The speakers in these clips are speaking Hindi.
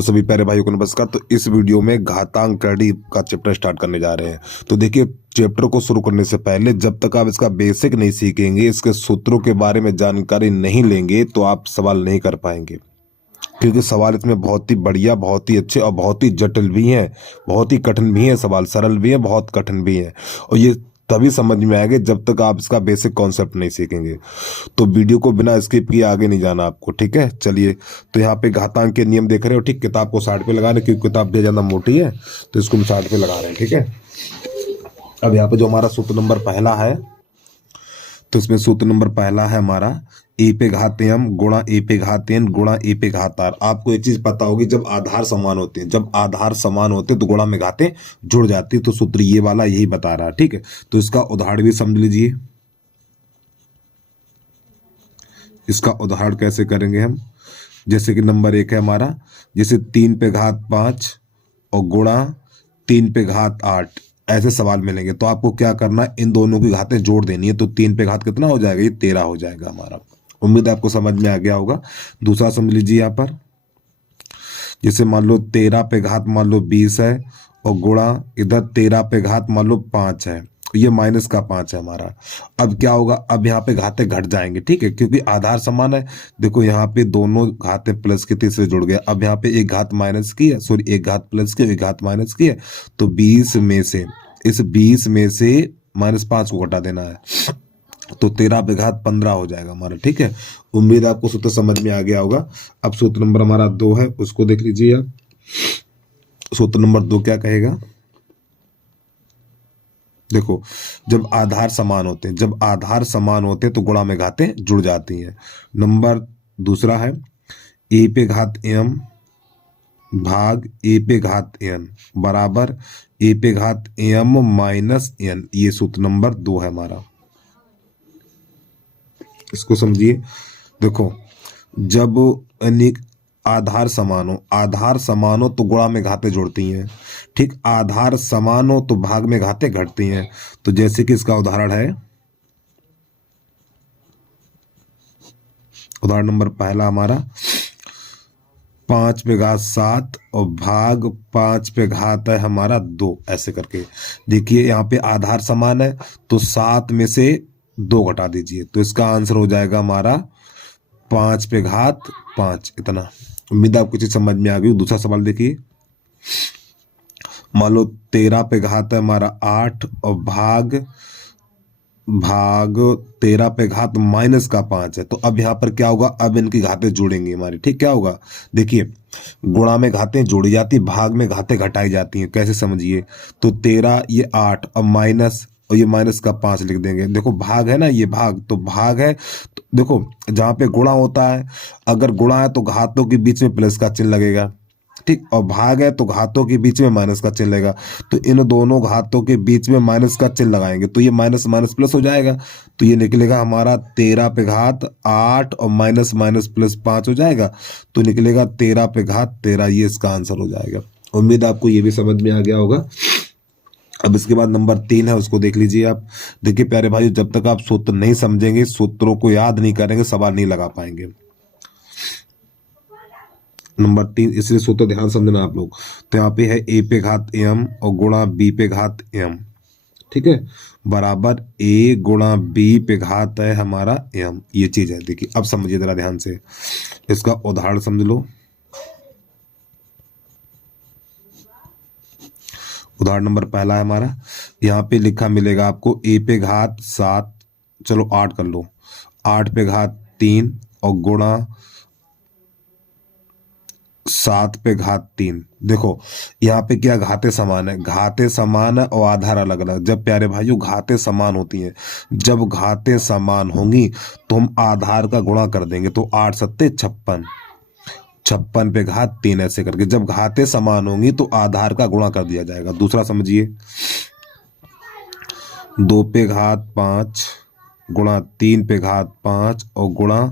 तो सभी प्यारे भाइयों को नमस्कार। तो इस वीडियो में घातांक ट्रेडी का चैप्टर स्टार्ट करने जा रहे हैं। तो देखिए, चैप्टर को शुरू करने से पहले जब तक आप इसका बेसिक नहीं सीखेंगे, इसके सूत्रों के बारे में जानकारी नहीं लेंगे, तो आप सवाल नहीं कर पाएंगे। क्योंकि सवाल इसमें बहुत ही बढ़िया, बहुत ही अच्छे और बहुत ही जटिल भी हैं, बहुत ही कठिन भी हैं। सवाल सरल भी हैं, बहुत कठिन भी हैं, और ये तभी समझ में आएगा जब तक आप इसका बेसिक कॉन्सेप्ट नहीं सीखेंगे। तो वीडियो को बिना स्किप किए आगे नहीं जाना आपको, ठीक है। चलिए, तो यहाँ पे घातांक के नियम देख रहे हो, ठीक। किताब को साइड पे लगा रहे, क्योंकि किताब बहुत ज़्यादा मोटी है, तो इसको हम साइड पे लगा रहे हैं, ठीक है। अब यहाँ पे जो हमारा सूत्र नंबर पहला है, तो इसमें सूत्र नंबर पहला है हमारा ए पे घात m गुणा ए पे घात n गुणा ए पे घात r। आपको एक चीज पता होगी, जब आधार समान होते हैं, जब आधार समान होते हैं तो गुणा में घातें जुड़ जाती है। तो सूत्र ये वाला यही बता रहा है, ठीक है। तो इसका उदाहरण भी समझ लीजिए। इसका उदाहरण कैसे करेंगे हम, जैसे कि नंबर 1 है हमारा, जैसे 3 पे घात 5 और गुणा 3 पे घात 8, ऐसे सवाल मिलेंगे। तो आपको क्या करना है, इन दोनों की घातें जोड़ देनी है। तो 3 पे घात कितना हो जाएगा, ये 13 हो जाएगा हमारा। उम्मीद है आपको समझ में आ गया होगा। दूसरा समझ लीजिए यहाँ पर, जैसे मान लो 13 पे घात मान लो 20 है और गुणा इधर 13 पे घात मान लो 5 है, ये माइनस का 5 है हमारा। अब क्या होगा, अब यहाँ पे घातें घट जाएंगे, ठीक है, क्योंकि आधार समान है। देखो यहाँ पे दोनों घातें प्लस की तीसरे जुड़ गए। अब यहाँ पे एक घात माइनस की है, सॉरी एक घात प्लस की, एक घात माइनस की है। तो 20 में से, इस 20 में से -5 को घटा देना है, तो 13 पे घात 15 हो जाएगा हमारा, ठीक है। उम्मीद आपको सूत्र समझ में आ गया होगा। अब सूत्र नंबर हमारा 2 है, उसको देख लीजिए आप। सूत्र नंबर 2 क्या कहेगा, देखो, जब आधार समान होते हैं, जब आधार समान होते हैं तो गुणा में घातें जुड़ जाती हैं। नंबर दूसरा है ए पे घात m भाग ए पे घात n बराबर ए पे घात m माइनस n। ये सूत्र नंबर 2 है हमारा। इसको समझिए। देखो, जब यानी आधार समान हो, आधार समान हो तो गुणा में घातें जुड़ती हैं, ठीक। आधार समान हो तो भाग में घातें घटती हैं। तो जैसे कि इसका उदाहरण है, उदाहरण नंबर पहला हमारा 5 पे घात 7 और भाग 5 पे घात है हमारा 2, ऐसे करके। देखिए यहाँ पे आधार समान है तो 7 में से 2 घटा दीजिए, तो इसका आंसर हो जाएगा हमारा 5 पे घात 5, इतना। उम्मीद आपको चीज समझ में आ गई। दूसरा सवाल देखिए, मान लो 13 पे घात है हमारा 8 और भाग 13 पे घात माइनस का 5 है। तो अब यहाँ पर क्या होगा, अब इनकी घातें जुड़ेंगी हमारी, ठीक। क्या होगा, देखिए, गुणा में घातें जोड़ी जाती, भाग में घातें घटाई जाती हैं। कैसे समझिए, तो 13 ये 8 और माइनस, और ये माइनस का 5 लिख देंगे। देखो भाग है ना, ये भाग, तो भाग है, तो देखो जहाँ पे गुणा होता है, अगर गुणा है तो घातों के बीच में प्लस का चिन्ह लगेगा, ठीक। और भाग है तो घातों के बीच में माइनस का चिन्ह लगेगा। तो इन दोनों घातों के बीच में माइनस का चिन्ह लगाएंगे, तो ये माइनस माइनस प्लस हो जाएगा। तो ये निकलेगा हमारा 13 पे घात 8 और माइनस माइनस प्लस 5 हो जाएगा, तो निकलेगा 13 पे घात 13। ये इसका आंसर हो जाएगा। उम्मीद आपको ये भी समझ में आ गया होगा। अब इसके बाद नंबर 3 है, उसको देख लीजिए आप। देखिए प्यारे भाई, जब तक आप सूत्र नहीं समझेंगे, सूत्रों को याद नहीं करेंगे, सवाल नहीं लगा पाएंगे। नंबर 3, इसलिए सूत्र ध्यान समझना आप लोग। तो यहाँ पे है ए पे घात m और गुणा बी पे घात m, ठीक है, बराबर a गुणा b पे घात है हमारा m। ये चीज है, देखिए अब समझिए जरा ध्यान से। इसका उदाहरण समझ लो। उदाहरण नंबर पहला है हमारा, यहाँ पे लिखा मिलेगा आपको ए पे घात 7, चलो 8 कर लो, 8 पे घात 3 और गुणा 7 पे घात 3। देखो यहाँ पे क्या, घातें समान है, घातें समान है और आधार अलग अलग। जब प्यारे भाइयों घातें समान होती हैं, जब घातें समान होंगी तो हम आधार का गुणा कर देंगे। तो 8 सत्ते 56, 56 पे घात 3, ऐसे करके। जब घातें समान होंगी तो आधार का गुणा कर दिया जाएगा। दूसरा समझिए, 2 पे घात 5 गुणा 3 पे घात 5 और गुणा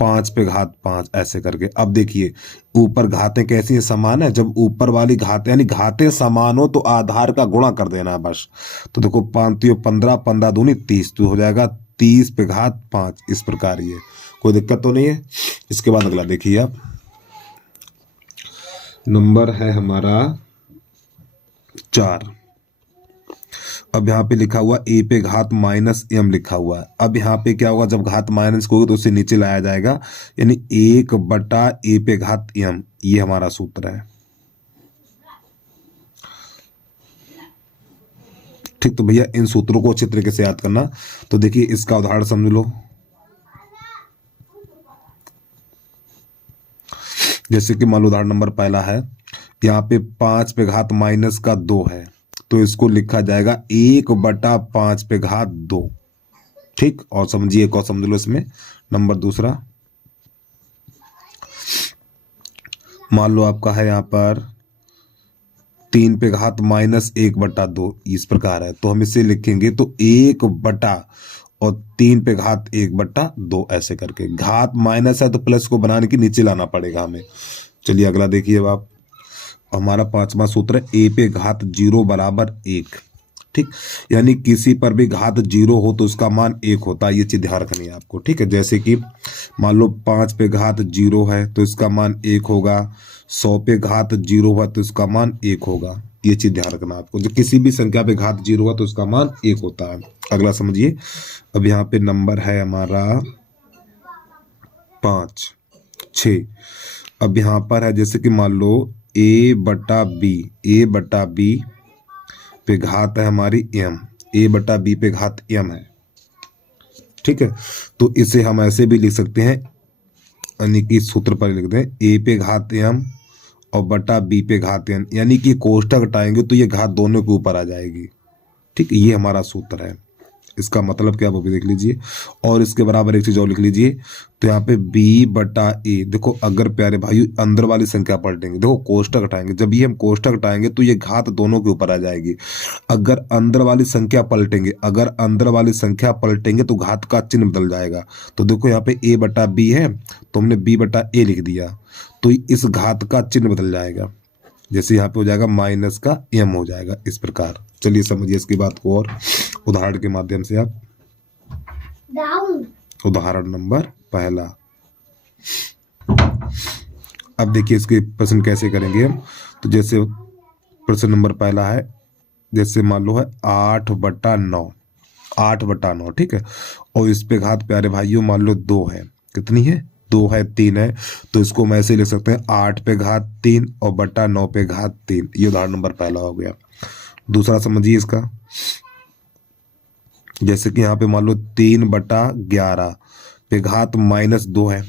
5 पे घात 5, ऐसे करके। अब देखिए ऊपर घातें कैसी है, समान है। जब ऊपर वाली घातें यानी घातें समान हो तो आधार का गुणा कर देना है बस। तो देखो 5 3 15, 15 दूनी 30, तो हो जाएगा 30 पे घात 5, इस प्रकार ये। कोई दिक्कत तो नहीं है। इसके बाद अगला देखिए आप, नंबर है हमारा 4। अब यहाँ पे लिखा हुआ ए पे घात माइनस एम लिखा हुआ है। अब यहाँ पे क्या होगा, जब घात माइनस को होगी तो उसे नीचे लाया जाएगा, यानी 1/a पे घात एम, ये हमारा सूत्र है। ठीक, तो भैया इन सूत्रों को अच्छे तरीके से याद करना। तो देखिए इसका उदाहरण समझ लो। जैसे कि मान लो उदाहरण नंबर पहला है, यहाँ पे 5 पे घात माइनस का 2 है, तो इसको लिखा जाएगा 1/5 पे घात 2। ठीक, और समझिए एक और समझ लो इसमें। नंबर दूसरा, मान लो आपका है यहाँ पर 3 पे घात माइनस 1/2, इस प्रकार है, तो हम इसे लिखेंगे तो 1 और 3 पे घात 1/2 ऐसे करके। घात माइनस है तो प्लस को बनाने के नीचे लाना पड़ेगा हमें। चलिए अगला देखिए अब आप, हमारा 5वां सूत्र है ए पे घात 0 बराबर 1। ठीक, यानी किसी पर भी घात 0 हो तो उसका मान 1 होता है, ये चीज ध्यान रखनी है आपको। ठीक है, जैसे कि मान लो 5 पे घात 0 है तो इसका मान 1 होगा, 100 पे घात 0 हुआ तो इसका मान 1 होगा, ये चीज ध्यान रखना आपको। जो किसी भी संख्या पे घात 0 हुआ तो उसका मान 1 होता है। अगला समझिए, अब यहाँ पे नंबर है हमारा 5, 6। अब यहाँ पर है जैसे कि मान लो a/b पे घात है हमारी m, a/b पे घात m है। ठीक है, तो इसे हम ऐसे भी लिख सकते हैं, यानी कि सूत्र पर लिख दें a पे घात m और बटा b पे घात n, यानी कि कोष्ठक हटाएंगे तो ये घात दोनों के ऊपर आ जाएगी। ठीक, ये हमारा सूत्र है। इसका मतलब क्या वो भी देख लीजिए, और इसके बराबर एक चीज और लिख लीजिए, तो यहाँ पे b/a। देखो अगर प्यारे भाई अंदर वाली संख्या पलटेंगे, देखो कोष्ठक हटाएंगे, जब ये हम कोष्ठक हटाएंगे तो ये घात दोनों के ऊपर आ जाएगी। अगर अंदर वाली संख्या पलटेंगे, तो घात का चिन्ह बदल जाएगा। तो देखो यहाँ पे a/b है तो हमने b/a लिख दिया, तो इस घात का चिन्ह बदल जाएगा, जैसे यहाँ पे हो जाएगा माइनस का m हो जाएगा, इस प्रकार। चलिए समझिए इसकी बात को और उदाहरण के माध्यम से आप। उदाहरण नंबर पहला, अब देखिए इसके प्रश्न कैसे करेंगे हम। तो जैसे प्रश्न नंबर पहला है, जैसे मान लो है 8/9। ठीक है, और इस पे घात प्यारे भाइयों मान लो 2 है, कितनी है 2 है, 3 है, तो इसको हम ऐसे लिख सकते हैं 8 पे घात 3 और बटा 9 पे घात 3। ये उदाहरण नंबर पहला हो गया। दूसरा समझिए इसका, जैसे कि यहाँ पे मान लो 3/11 पे घात -2 है,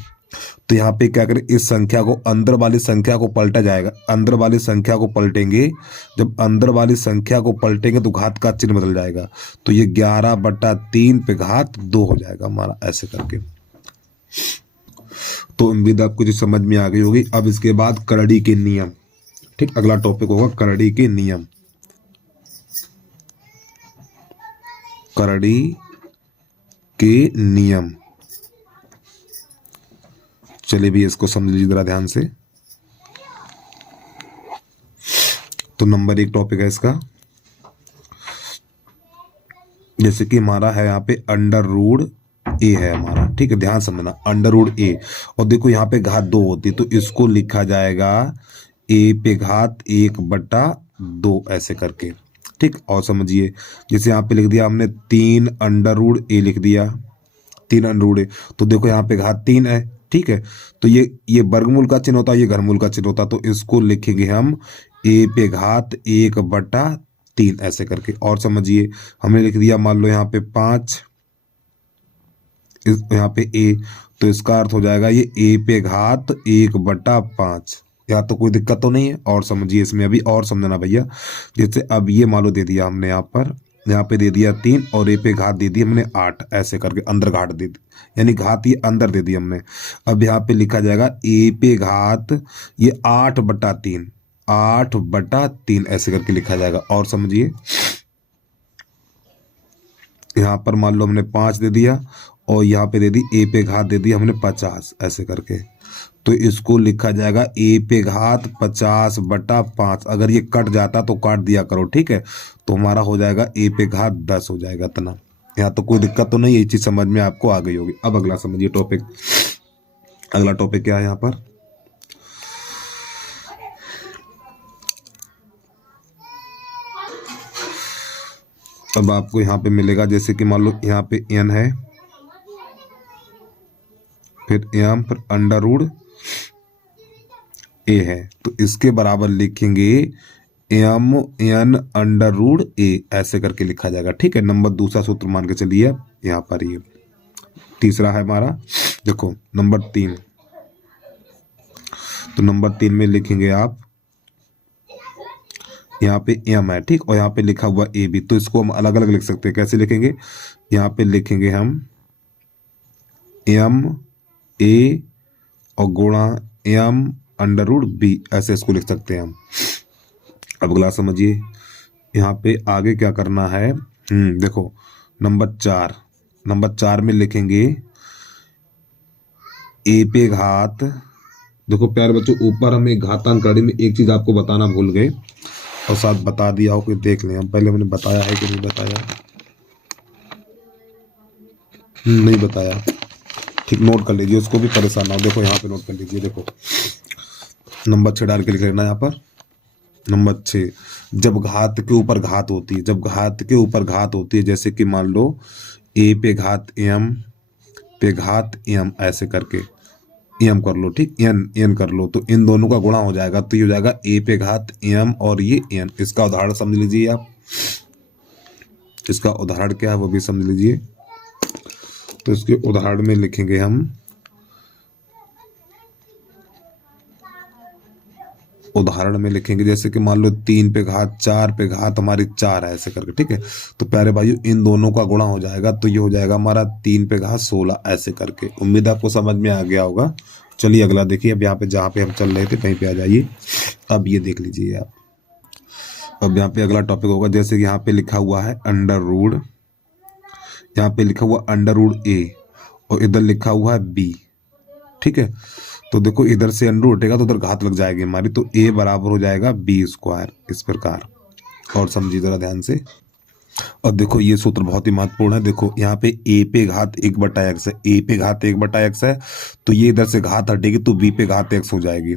तो यहाँ पे क्या करें, इस संख्या को अंदर वाली संख्या को पलटा जाएगा, अंदर वाली संख्या को पलटेंगे, जब अंदर वाली संख्या को पलटेंगे तो घात का चिन्ह बदल जाएगा, तो ये 11/3 पे घात 2 हो जाएगा हमारा, ऐसे करके। तो उम्मीद आपको जो समझ में आ गई होगी। अब इसके बाद करड़ी के नियम। ठीक, अगला टॉपिक होगा करड़ी के नियम। करड़ी के नियम, चलिए भी इसको समझ लीजिए जरा ध्यान से। तो नंबर 1 टॉपिक है इसका, जैसे कि हमारा है यहाँ पे √a है हमारा। ठीक है, ध्यान समझना, √a, और देखो यहाँ पे घात 2 होती है तो इसको लिखा जाएगा a पे घात 1/2 ऐसे करके। ठीक, और समझिए जैसे यहाँ पे लिख दिया हमने 3√a लिख दिया, 3√a, तो देखो यहाँ पे घात 3 है। ठीक है, तो ये वर्गमूल का चिन्ह होता है, ये घनमूल का चिन्ह होता है, तो इसको लिखेंगे हम a पे घात 1/3 ऐसे करके। और समझिए हमने लिख दिया मान लो यहाँ पे 5, यहाँ पे a, तो इसका अर्थ हो जाएगा ये a पे घात 1/5। यहाँ तो कोई दिक्कत तो नहीं है। और समझिए इसमें अभी और समझना भैया, जैसे अब ये मान लो दे दिया हमने यहाँ पे दे दिया 3 और a पे घात दे दी हमने 8 ऐसे करके, अंदर घात दे दी, यानी घात ये अंदर दे दी हमने। अब यहाँ पे लिखा जाएगा a पे घात ये 8/3 ऐसे करके लिखा जाएगा। और समझिए यहाँ पर मान लो हमने 5 दे दिया और यहाँ पे दे दी a पे घात दे दी हमने 50 ऐसे करके, तो इसको लिखा जाएगा a पे घात 50/5। अगर ये कट जाता तो काट दिया करो, ठीक है, तो हमारा हो जाएगा a पे घात 10 हो जाएगा इतना। यहाँ तो कोई दिक्कत तो नहीं, ये चीज समझ में आपको आ गई होगी। अब अगला समझिए टॉपिक, अगला टॉपिक क्या है यहाँ पर, अब आपको यहाँ पे मिलेगा जैसे कि मान लो यहाँ पे n है, फिर m पर अंडर रूट a है, तो इसके बराबर लिखेंगे m n under root a, ऐसे करके लिखा जाएगा। ठीक है, नंबर दूसरा सूत्र मान के चलिए। यहाँ पर ये तीसरा है हमारा, देखो नंबर 3, तो नंबर 3 में लिखेंगे आप, यहाँ पे m है, ठीक, और यहाँ पे लिखा हुआ a भी, तो इसको हम अलग अलग लिख सकते हैं। कैसे लिखेंगे, यहाँ पे लिखेंगे हम m a और गुणा m अंडर रूट b, ऐसे इसको लिख सकते हैं हम। अब अगला समझिए, यहाँ पे आगे क्या करना है। देखो नंबर 4 में लिखेंगे a पे घात, देखो प्यारे बच्चों ऊपर हमें घातांक कड़ी में एक चीज आपको बताना भूल गए और साथ बता दिया हो कि देख लें, हम पहले मैंने बताया है कि नहीं बताया, नहीं बताया, ठीक, नोट कर लीजिए, उसको भी परेशान ना हो। देखो यहाँ पे नोट कर लीजिए, देखो नंबर 6 डाल के लिख लेना यहाँ पर। नंबर 6, जब घात के ऊपर घात होती है, जब घात के ऊपर घात होती है, जैसे कि मान लो a पे घात m पे घात m, ऐसे करके m कर लो, ठीक, n कर लो, तो इन दोनों का गुणा हो जाएगा, तो ये हो जाएगा a पे घात m और ये n। इसका उदाहरण समझ लीजिए आप, इसका उदाहरण क्या है वो भी समझ लीजिए। तो इसके उदाहरण में लिखेंगे हम, उदाहरण में लिखेंगे जैसे कि मान लो 3 पे घात 4 पे घात हमारी 4 है, ऐसे करके, ठीक है। तो प्यारे भाइयों इन दोनों का गुणा हो जाएगा, तो ये हो जाएगा हमारा 3 पे घात 16, ऐसे करके। उम्मीद आपको समझ में आ गया होगा। चलिए अगला देखिए, अब यहाँ पे जहाँ पे हम चल रहे थे कहीं पे आ जाइए, अब ये देख लीजिए आप। अब यहाँ पे अगला टॉपिक होगा, जैसे कि यहाँ पे लिखा हुआ है अंडर रूट, यहाँ पे लिखा हुआ अंडर रूट a और इधर लिखा हुआ है b, ठीक है। तो देखो इधर से अंडर उठेगा तो उधर घात लग जाएगी हमारी, तो a बराबर हो जाएगा b स्क्वायर, इस प्रकार। और समझिए जरा ध्यान से। और देखो ये सूत्र बहुत ही महत्वपूर्ण है। देखो यहाँ पे a पे घात 1/x है, a पे घात 1/x है, तो ये इधर से घात हटेगी तो b पे घात x हो जाएगी,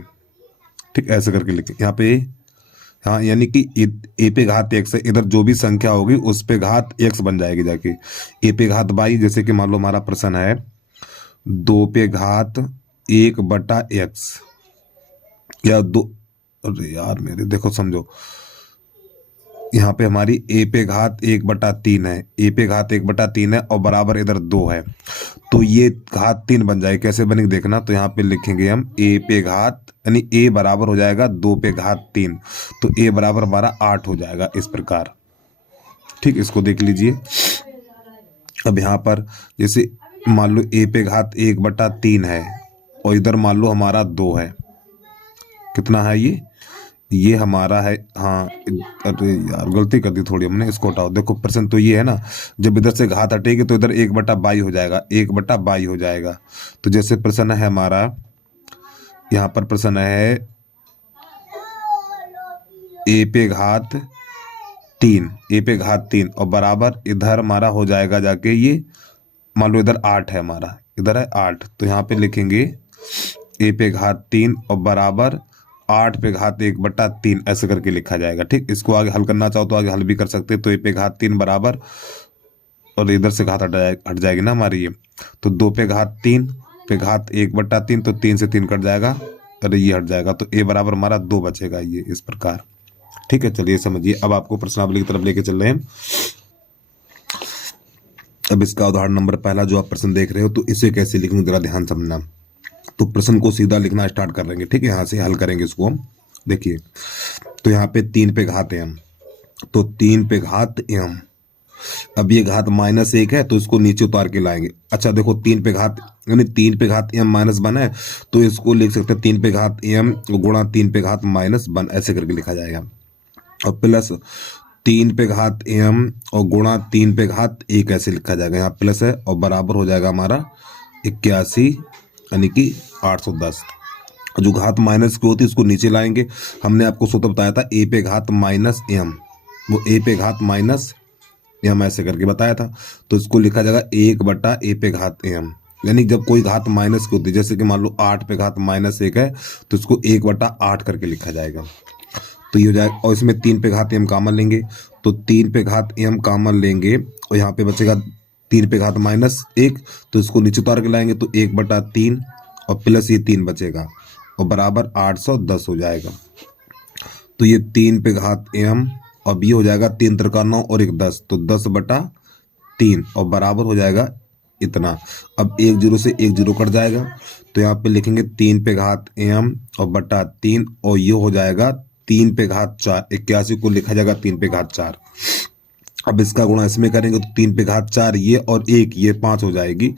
ठीक, ऐसे करके लिखे यहाँ पे। हाँ, यानी कि a पे घात x है, इधर जो भी संख्या होगी उस पे घात x बन जाएगी जाके। a पे घात 22, जैसे कि मान लो हमारा प्रश्न है 2 पे घात 1/x, या 2, अरे यार मेरे, देखो समझो, यहाँ पे हमारी a पे घात 1/3 है, a पे घात 1/3 है और बराबर इधर 2 है, तो ये घात 3 बन जाएगी। कैसे बनेगी देखना, तो यहाँ पे लिखेंगे हम a पे घात, यानी a बराबर हो जाएगा 2 पे घात 3, तो a बराबर हमारा 8 हो जाएगा, इस प्रकार, ठीक, इसको देख लीजिए। अब यहाँ पर जैसे मान लो a पे घात 1/3 है और इधर मान लो हमारा 2 है, कितना है ये हमारा है, हाँ, अरे यार गलती कर दी थोड़ी हमने, इसको हटाओ। देखो प्रश्न तो ये है ना, जब इधर से घात हटेगी तो इधर 1/22 हो जाएगा, 1/22 हो जाएगा। तो जैसे प्रश्न है हमारा, यहाँ पर प्रश्न है a पे घात 3, a पे घात 3 और बराबर इधर हमारा हो जाएगा जाके, ये मान लो इधर 8 है हमारा, इधर है 8, तो यहाँ पे लिखेंगे a पे घात 3 और बराबर 8 पे घात 1/3, ऐसे करके लिखा जाएगा, ठीक। इसको आगे हल करना चाहो तो आगे हल भी कर सकते, तो a पे घात 3 बराबर, और इधर से घात हट जाएगी ना हमारी ये, तो 2 पे घात 3 पे घात 1/3, तो 3 से 3 कट जाएगा, अरे ये हट जाएगा, तो a बराबर हमारा 2 बचेगा, ये इस प्रकार, ठीक है। चलिए समझिए, अब आपको प्रश्नावली की तरफ लेके चल रहे हैं। अब इसका उदाहरण नंबर पहला जो आप प्रश्न देख रहे हो, तो इसे कैसे लिखेंगे जरा ध्यान समझना। तो प्रश्न को सीधा लिखना स्टार्ट कर देंगे, ठीक है, यहाँ से हल करेंगे इसको हम। देखिए, तो यहाँ पे 3 पे घात m, तो 3 पे घात m, अब ये घात -1 है तो इसको नीचे उतार के लाएंगे। अच्छा देखो 3 पे घात, यानी 3 पे घात m -1 है, तो इसको लिख सकते हैं 3 पे घात m गुणा 3 पे घात -1, ऐसे करके लिखा जाएगा। और प्लस 3 पे घात m और गुणा 3 पे घात 1, ऐसे लिखा जाएगा, यहाँ प्लस है और बराबर हो जाएगा हमारा 81, यानी कि 810। जो घात माइनस की होती है उसको नीचे लाएंगे। हमने आपको सूत्र बताया था a पे घात -m, वो a पे घात -m ऐसे करके बताया था, तो इसको लिखा जाएगा 1/a पे घात m, यानी जब कोई घात माइनस की होती है, जैसे कि मान लो 8 पे घात -1 है तो इसको 1/8 करके लिखा जाएगा। तो ये हो जाएगा, और इसमें 3 पे घात m कॉमन लेंगे, तो 3 पे घात m कॉमन लेंगे और यहाँ पे बचेगा 3 पे घात -1, तो इसको नीचे उतार के लाएंगे तो 1/3 और प्लस ये 3 बचेगा और बराबर 810 हो जाएगा। तो ये 3 पे घात m, अब ये हो जाएगा 3 त्रिका 9 और 1 10, तो 10/3 और बराबर हो जाएगा इतना। अब 1 0 से 1 0 कट जाएगा, तो यहाँ पे लिखेंगे 3 पे घात m और बटा 3 और ये हो जाएगा 3 पे घात 4, 81 को लिखा जाएगा 3 पे घात 4। अब इसका गुणा इसमें करेंगे तो 3 पे घात 4 ये और 1 ये 5 हो जाएगी,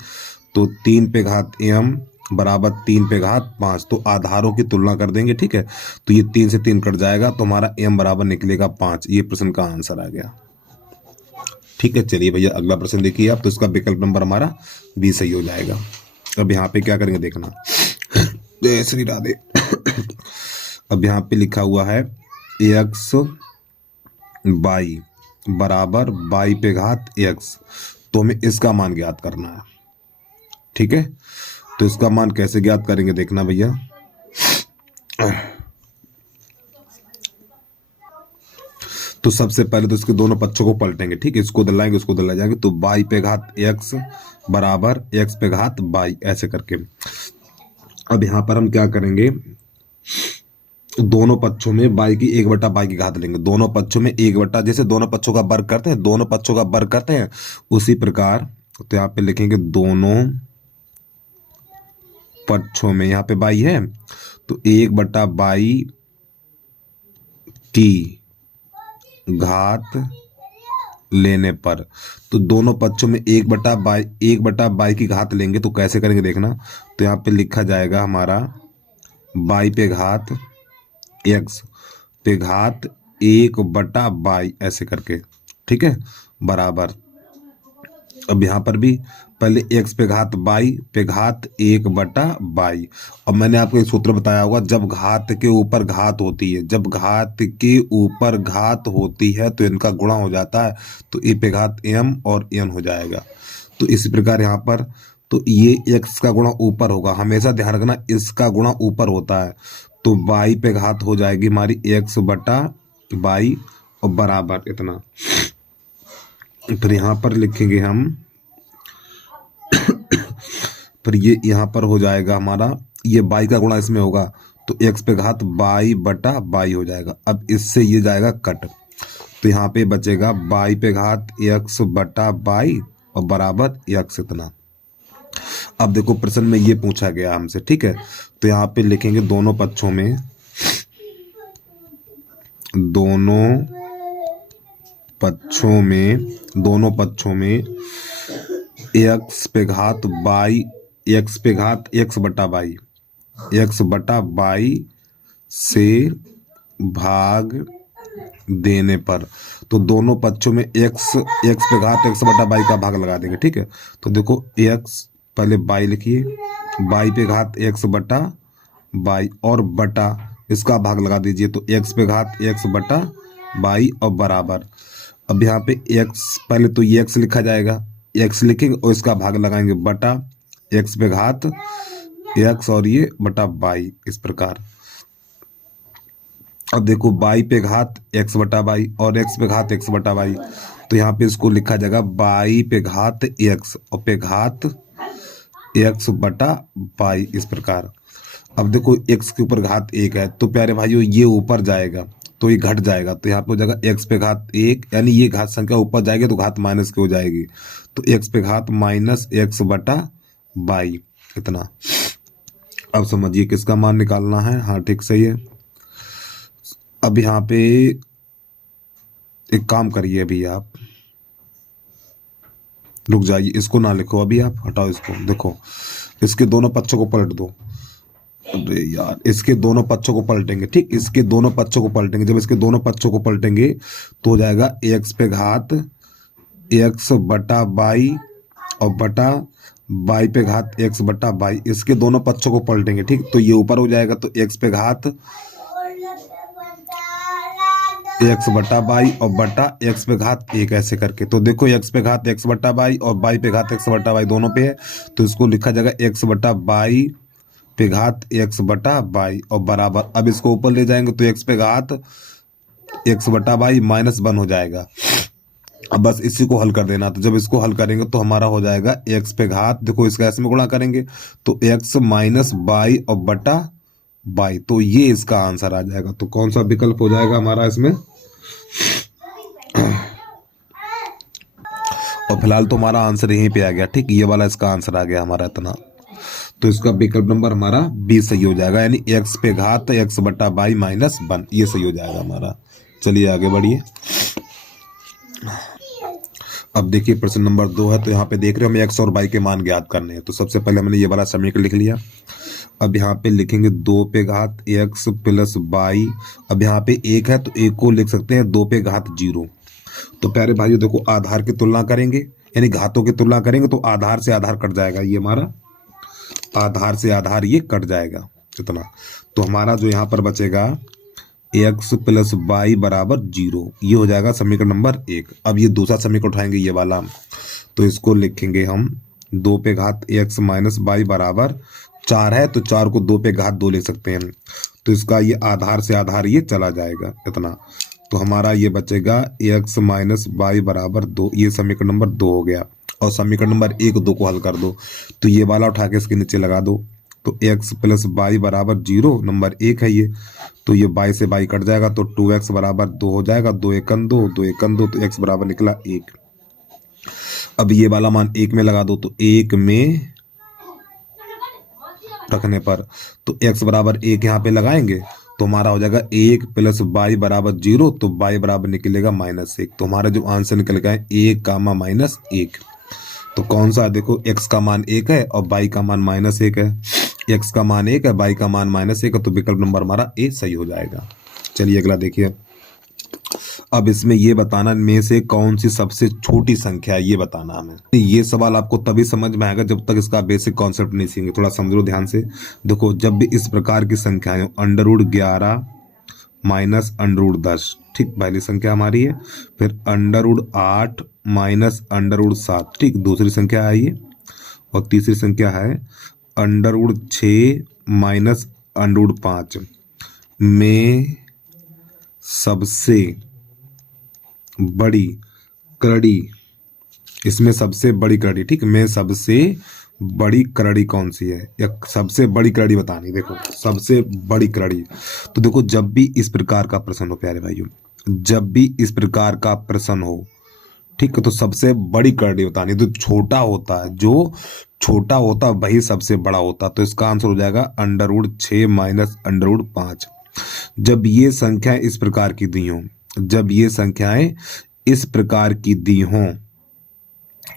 तो 3 पे घात m बराबर 3 पे घात 5, तो आधारों की तुलना कर देंगे, ठीक है। तो ये 3 से 3 कट जाएगा तो हमारा m बराबर निकलेगा 5। ये प्रश्न का आंसर आ गया, ठीक है। चलिए भैया अगला प्रश्न देखिए आप, तो इसका विकल्प नंबर हमारा बी सही हो जाएगा। अब यहाँ पे क्या करेंगे देखना, जय श्री राधे। अब यहाँ पे लिखा हुआ है x y बराबर y पे घात x, तो हमें इसका मान ज्ञात करना है, ठीक है। तो इसका मान कैसे ज्ञात करेंगे देखना भैया। तो सबसे पहले तो इसके दोनों पक्षों को पलटेंगे, ठीक है। इसको दलाएंगे उसको दला जाएंगे, तो y पे घात x बराबर x पे घात y, ऐसे करके। अब यहाँ पर हम क्या करेंगे, दोनों पक्षों में y की 1/y की घात लेंगे। दोनों पक्षों में 1/, जैसे दोनों पक्षों का वर्ग करते हैं, दोनों पक्षों का वर्ग करते हैं, उसी प्रकार तो यहाँ पे लिखेंगे दोनों पक्षों में, यहाँ पे y है तो 1/y की घात लेने पर, तो दोनों पक्षों में 1/y की घात लेंगे तो कैसे करेंगे देखना। तो यहाँ पे लिखा जाएगा हमारा y पे घात x पे घात 1/y, ऐसे करके, ठीक है, बराबर। अब यहाँ पर भी पहले x पे घात y पे घात 1/y। अब मैंने आपको एक सूत्र बताया होगा, जब घात के ऊपर घात होती है, जब घात के ऊपर घात होती है तो इनका गुणा हो जाता है, तो a पे घात m और n हो जाएगा। तो इसी प्रकार यहाँ पर तो ये x का गुणा ऊपर होगा, हमेशा ध्यान रखना इसका गुणा ऊपर होता है, तो y पे घात हो जाएगी हमारी x/y और बराबर इतना। फिर यहाँ पर लिखेंगे हम, फिर ये यहाँ पर हो जाएगा हमारा, ये y का गुणा इसमें होगा तो x पे घात y/y हो जाएगा। अब इससे ये जाएगा कट, तो यहाँ पे बचेगा y पे घात x/y और बराबर x इतना। अब देखो प्रश्न में ये पूछा गया हमसे, ठीक है। तो यहाँ पे लिखेंगे दोनों पक्षों में x पे घात y, x पे घात x/y से भाग देने पर, तो दोनों पक्षों में x पे घात x/y का भाग लगा देंगे, ठीक है। तो देखो x पहले y लिखिए, y पे घात x/y और बटा इसका भाग लगा दीजिए, तो x पे घात x/y और बराबर। अब यहाँ पे x पहले तो ये x लिखा जाएगा, x लिखेंगे और इसका भाग लगाएंगे बटा x पे घात x और ये बटा y, इस प्रकार। अब देखो y पे घात x/y और x पे घात x/y, तो यहाँ पे इसको लिखा जाएगा y पे घात x और पे घात x/y, इस प्रकार। अब देखो x के ऊपर घात 1 है, तो प्यारे भाइयों ये ऊपर जाएगा तो ये घट जाएगा, तो यहाँ पे हो जाएगा x पे घात 1, यानी ये घात संख्या ऊपर जाएगी तो घात माइनस की हो जाएगी, तो x पे घात -x/y इतना। अब समझिए किसका मान निकालना है, हाँ ठीक सही है। अब यहाँ पे एक काम करिए, अभी आप रुक जाइए, इसको ना लिखो अभी, आप हटाओ इसको। देखो इसके दोनों पक्षों को पलट दो, अरे यार इसके दोनों पक्षों को पलटेंगे, ठीक, इसके दोनों पक्षों को पलटेंगे। जब इसके दोनों पक्षों को पलटेंगे तो हो जाएगा x पे घात x/y और बटा y पे घात x/y, इसके दोनों पक्षों को पलटेंगे, ठीक। तो ये ऊपर हो जाएगा तो x पे घात एक्स बटा बाई और बटा एक्स पे घात एक ऐसे करके। तो देखो एक्स पे घात एक्स बटा बाई और बाई पे घात एक्स बटा बाई दोनों पे है, तो इसको लिखा जाएगा एक्स बटा बाई पे घात एक्स बटा बाई और बराबर। अब इसको ऊपर ले जाएंगे तो एक्स पे घात एक्स बटा बाई माइनस वन हो जाएगा। अब बस इसी को हल कर देना। तो जब इसको हल करेंगे तो हमारा हो जाएगा एक्स पे घात, देखो इसका ऐसे में गुणा करेंगे तो एक्स माइनस बाई और बटा बाई, तो ये इसका आंसर आ जाएगा। तो कौन सा विकल्प हो जाएगा हमारा इसमें? और फिलहाल तो हमारा आंसर यहीं पे आ गया, ठीक, ये वाला इसका आंसर आ गया हमारा इतना। तो इसका विकल्प नंबर हमारा बी सही हो जाएगा, यानी एक्स पे घात एक्स बटा बाई माइनस वन, ये सही हो जाएगा हमारा। चलिए आगे बढ़िए। अब देखिए प्रश्न नंबर 2 है। तो यहाँ पे देख रहे हो हमें एक्स और बाई के मान ज्ञात करने हैं। तो सबसे पहले हमने ये वाला समीकरण लिख लिया। अब यहाँ पे लिखेंगे 2 पे घात एक्स प्लस बाई। अब यहाँ पे एक है तो एक को लिख सकते हैं 2 पे घात 0। तो प्यारे भाइयों देखो आधार की तुलना करेंगे, यानी घातों की तुलना करेंगे तो आधार से आधार कट जाएगा, ये हमारा आधार से आधार ये कट जाएगा इतना। तो हमारा जो यहाँ पर बचेगा एक्स प्लस बाई बराबर 0, ये हो जाएगा समीकरण नंबर 1। अब ये दूसरा समीकरण उठाएंगे ये वाला, तो इसको लिखेंगे हम 2 पे घात एक्स माइनस बाई बराबर 4 है तो 4 को 2 पे घात 2 ले सकते हैं। तो इसका ये आधार से आधार ये चला जाएगा इतना। तो हमारा ये बचेगा एक्स माइनस बाई बराबर 2, ये समीकरण नंबर 2 हो गया। और समीकरण नंबर 1 2 को हल कर दो, तो ये वाला उठा के इसके नीचे लगा दो। तो एक्स प्लस बाई बराबर 0, नंबर 1 है ये, तो ये बाई से बाई कट जाएगा तो 2x बराबर 2 हो जाएगा। 2 एकन 2, 2 एकन 2, तो x बराबर निकला 1। अब ये वाला मान 1 में लगा दो, तो 1 में रखने पर तो x बराबर 1 यहाँ पे लगाएंगे तो हमारा हो जाएगा 1 प्लस बाई बराबर 0, तो बाई बराबर निकलेगा -1। तो हमारा जो आंसर निकल गया है 1 कामा -1। तो कौन सा, देखो x का मान 1 है और बाई का मान -1 है। x का मान 1 है, बाई का मान -1 है, तो विकल्प नंबर हमारा ए सही हो जाएगा। चलिए अगला देखिए। अब इसमें ये बताना में से कौन सी सबसे छोटी संख्या है, ये बताना हमें। ये सवाल आपको तभी समझ में आएगा जब तक इसका बेसिक कॉन्सेप्ट नहीं सीखेंगे। थोड़ा समझो ध्यान से। देखो जब भी इस प्रकार की संख्याएं √11 माइनस √10, ठीक, पहली संख्या हमारी है। फिर √8 माइनस √7, ठीक, दूसरी संख्या है ये। और तीसरी संख्या है √6 माइनस √5 में सबसे बड़ी करड़ी, इसमें सबसे बड़ी करड़ी, ठीक, में सबसे बड़ी करड़ी कौन सी है, या सबसे बड़ी करड़ी बतानी। देखो सबसे बड़ी करड़ी, तो देखो जब भी इस प्रकार का प्रश्न हो प्यारे भाइयों, जब भी इस प्रकार का प्रश्न हो, ठीक है, तो सबसे बड़ी करड़ी बतानी। तो छोटा होता है, जो छोटा होता है वही सबसे बड़ा होता। तो इसका आंसर हो जाएगा √6 माइनस √5। जब ये संख्याएं इस प्रकार की दी हों, जब ये संख्याएं इस प्रकार की दी हों,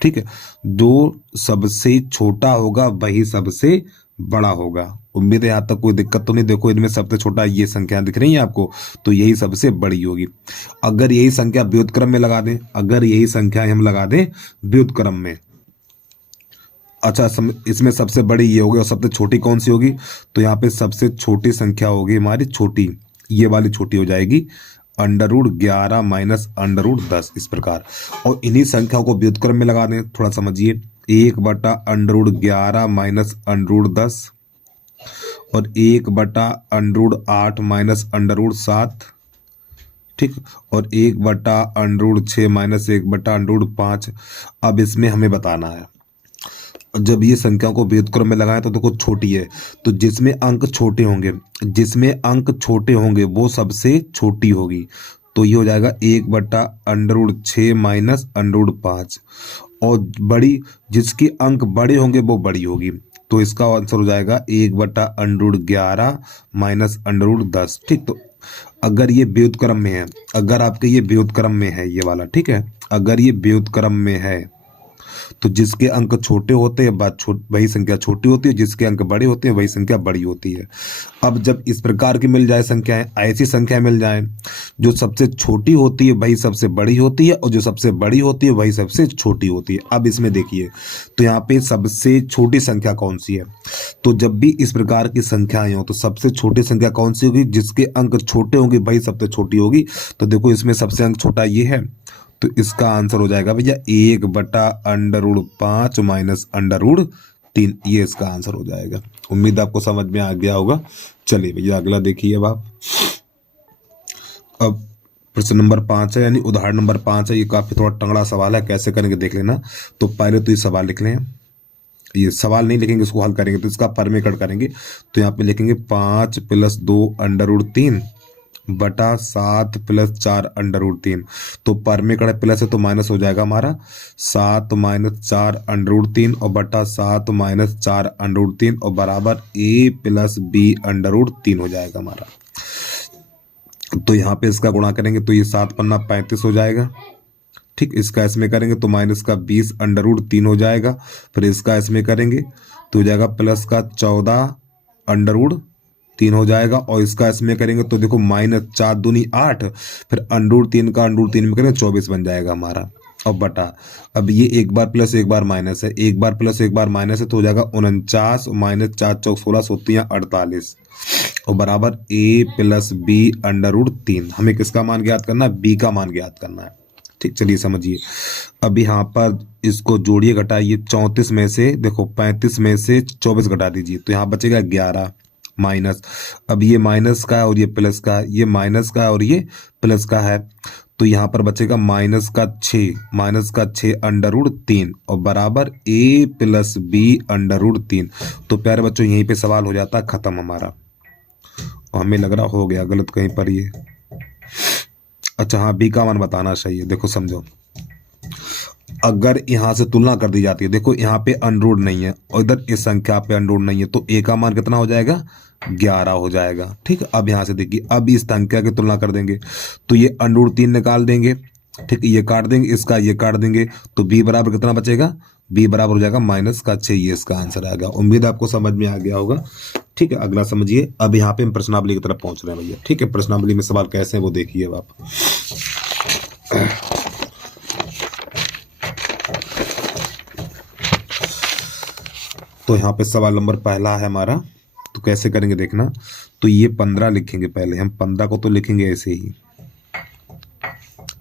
ठीक है, जो सबसे छोटा होगा वही सबसे बड़ा होगा। उम्मीद है यहाँ तक कोई दिक्कत तो नहीं। देखो इनमें सबसे छोटा ये संख्या दिख रही है आपको, तो यही सबसे बड़ी होगी। अगर यही संख्या व्युत्क्रम में लगा दें, अगर यही संख्या हम लगा दें व्युत्क्रम में, अच्छा इसमें सबसे बड़ी ये होगी और सबसे छोटी कौन सी होगी, तो यहाँ पे सबसे छोटी संख्या होगी हमारी छोटी, ये वाली छोटी हो जाएगी √11 माइनस √10, इस प्रकार। और इन्हीं संख्याओं को व्युत्क्रम में लगा दें, थोड़ा समझिए। 1 बटा √11 माइनस √10 और 1 बटा √8 माइनस √7, ठीक, और 1 बटा √6 माइनस 1 बटा √5। अब इसमें हमें बताना है जब ये संख्याओं को व्युत्क्रम में लगाएं तो देखो छोटी है, तो जिसमें अंक छोटे होंगे, जिसमें अंक छोटे होंगे वो सबसे छोटी होगी। तो ये हो जाएगा 1 बटा √6 माइनस √5, और बड़ी, जिसके अंक बड़े होंगे वो बड़ी होगी। तो इसका आंसर हो जाएगा 1 बटा √11 माइनस √10, ठीक। तो अगर ये व्युत्क्रम में है, अगर आपके ये व्युत्क्रम में है ये वाला, ठीक है, अगर ये व्युत्क्रम में है तो जिसके अंक छोटे होते हैं वही संख्या छोटी होती है, जिसके अंक बड़े होते हैं वही संख्या बड़ी होती है। अब जब इस प्रकार की मिल जाए संख्याएं, ऐसी संख्या मिल जाए जो सबसे छोटी होती है वही सबसे बड़ी होती है और जो सबसे बड़ी होती है वही सबसे छोटी होती है। अब इसमें देखिए तो यहाँ पे सबसे छोटी संख्या कौन सी है, तो जब भी इस प्रकार की संख्याएं हो तो सबसे छोटी संख्या कौन सी होगी, जिसके अंक छोटे होंगे वही सबसे छोटी होगी। तो देखो इसमें सबसे अंक छोटा ये है, तो इसका आंसर हो जाएगा भैया 1/√5 माइनस √3, ये इसका आंसर हो जाएगा। उम्मीद आपको समझ में आ गया होगा। चलिए भैया अगला देखिए अब प्रश्न नंबर 5 है, यानी उदाहरण नंबर 5 है। ये काफी थोड़ा तगड़ा सवाल है, कैसे करेंगे देख लेना। तो पहले तो ये सवाल लिख लें, ये सवाल नहीं लिखेंगे, इसको हल करेंगे तो इसका परमेकड़ करेंगे। तो यहाँ पे लिखेंगे 5 + 2√3 बटा 7 + 4√3। तो परमेकड़ प्लस है तो माइनस हो जाएगा हमारा 7 - 4√3 और बटा 7 - 4√3 और बराबर a + b√3 हो जाएगा हमारा। तो यहाँ पे इसका गुणा करेंगे तो ये 7 पन्ना 35 हो जाएगा। ठीक, इसका इसमें करेंगे तो माइनस का 20√3 हो जाएगा। फिर इसका इसमें करेंगे तो हो जाएगा प्लस का 14√3 हो जाएगा। और इसका इसमें करेंगे तो देखो -4 दूनी 8, फिर √3 का √3 में करेंगे 24 बन जाएगा हमारा। और बटा, अब ये एक बार प्लस एक बार माइनस है, एक बार प्लस एक बार माइनस है तो हो जाएगा 49 -4 × 16 होती है 48 और बराबर a + b√3। हमें किसका मान ज्ञात करना है, b का मान ज्ञात करना है। ठीक, चलिए समझिए। अब यहाँ पर इसको जोड़िए घटाइए, 34 में से देखो 35 में से 24 घटा दीजिए तो यहाँ बचेगा 11 माइनस, अब ये माइनस का है और ये प्लस का है, ये माइनस का है और ये प्लस का है, तो यहाँ पर बचेगा -6 √3 और बराबर a + b√3। तो प्यारे बच्चों यहीं पे सवाल हो जाता है खत्म हमारा। और हमें लग रहा हो गया गलत कहीं पर ये। अच्छा हाँ, बी का मान बताना चाहिए। देखो समझो, अगर यहाँ से तुलना कर दी जाती है, देखो यहाँ पे अनरूट नहीं है और इधर इस संख्या पे अनरूट नहीं है, तो ए का मान कितना हो जाएगा, 11 हो जाएगा। ठीक, अब यहाँ से देखिए, अब इस संख्या की तुलना कर देंगे तो ये √3 निकाल देंगे। ठीक, ये काट देंगे, इसका ये काट देंगे तो बी बराबर कितना बचेगा, बी बराबर हो जाएगा -6। ये इसका आंसर आएगा। उम्मीद आपको समझ में आ गया होगा। ठीक है, अगला समझिए। अब यहाँ पे हम प्रश्नावली की तरफ पहुंच रहे हैं भैया। ठीक है, प्रश्नावली में सवाल कैसे हैं वो देखिए आप। तो यहाँ पे सवाल नंबर पहला है हमारा, तो कैसे करेंगे देखना। तो ये 15 लिखेंगे, पहले हम 15 को तो लिखेंगे ऐसे ही।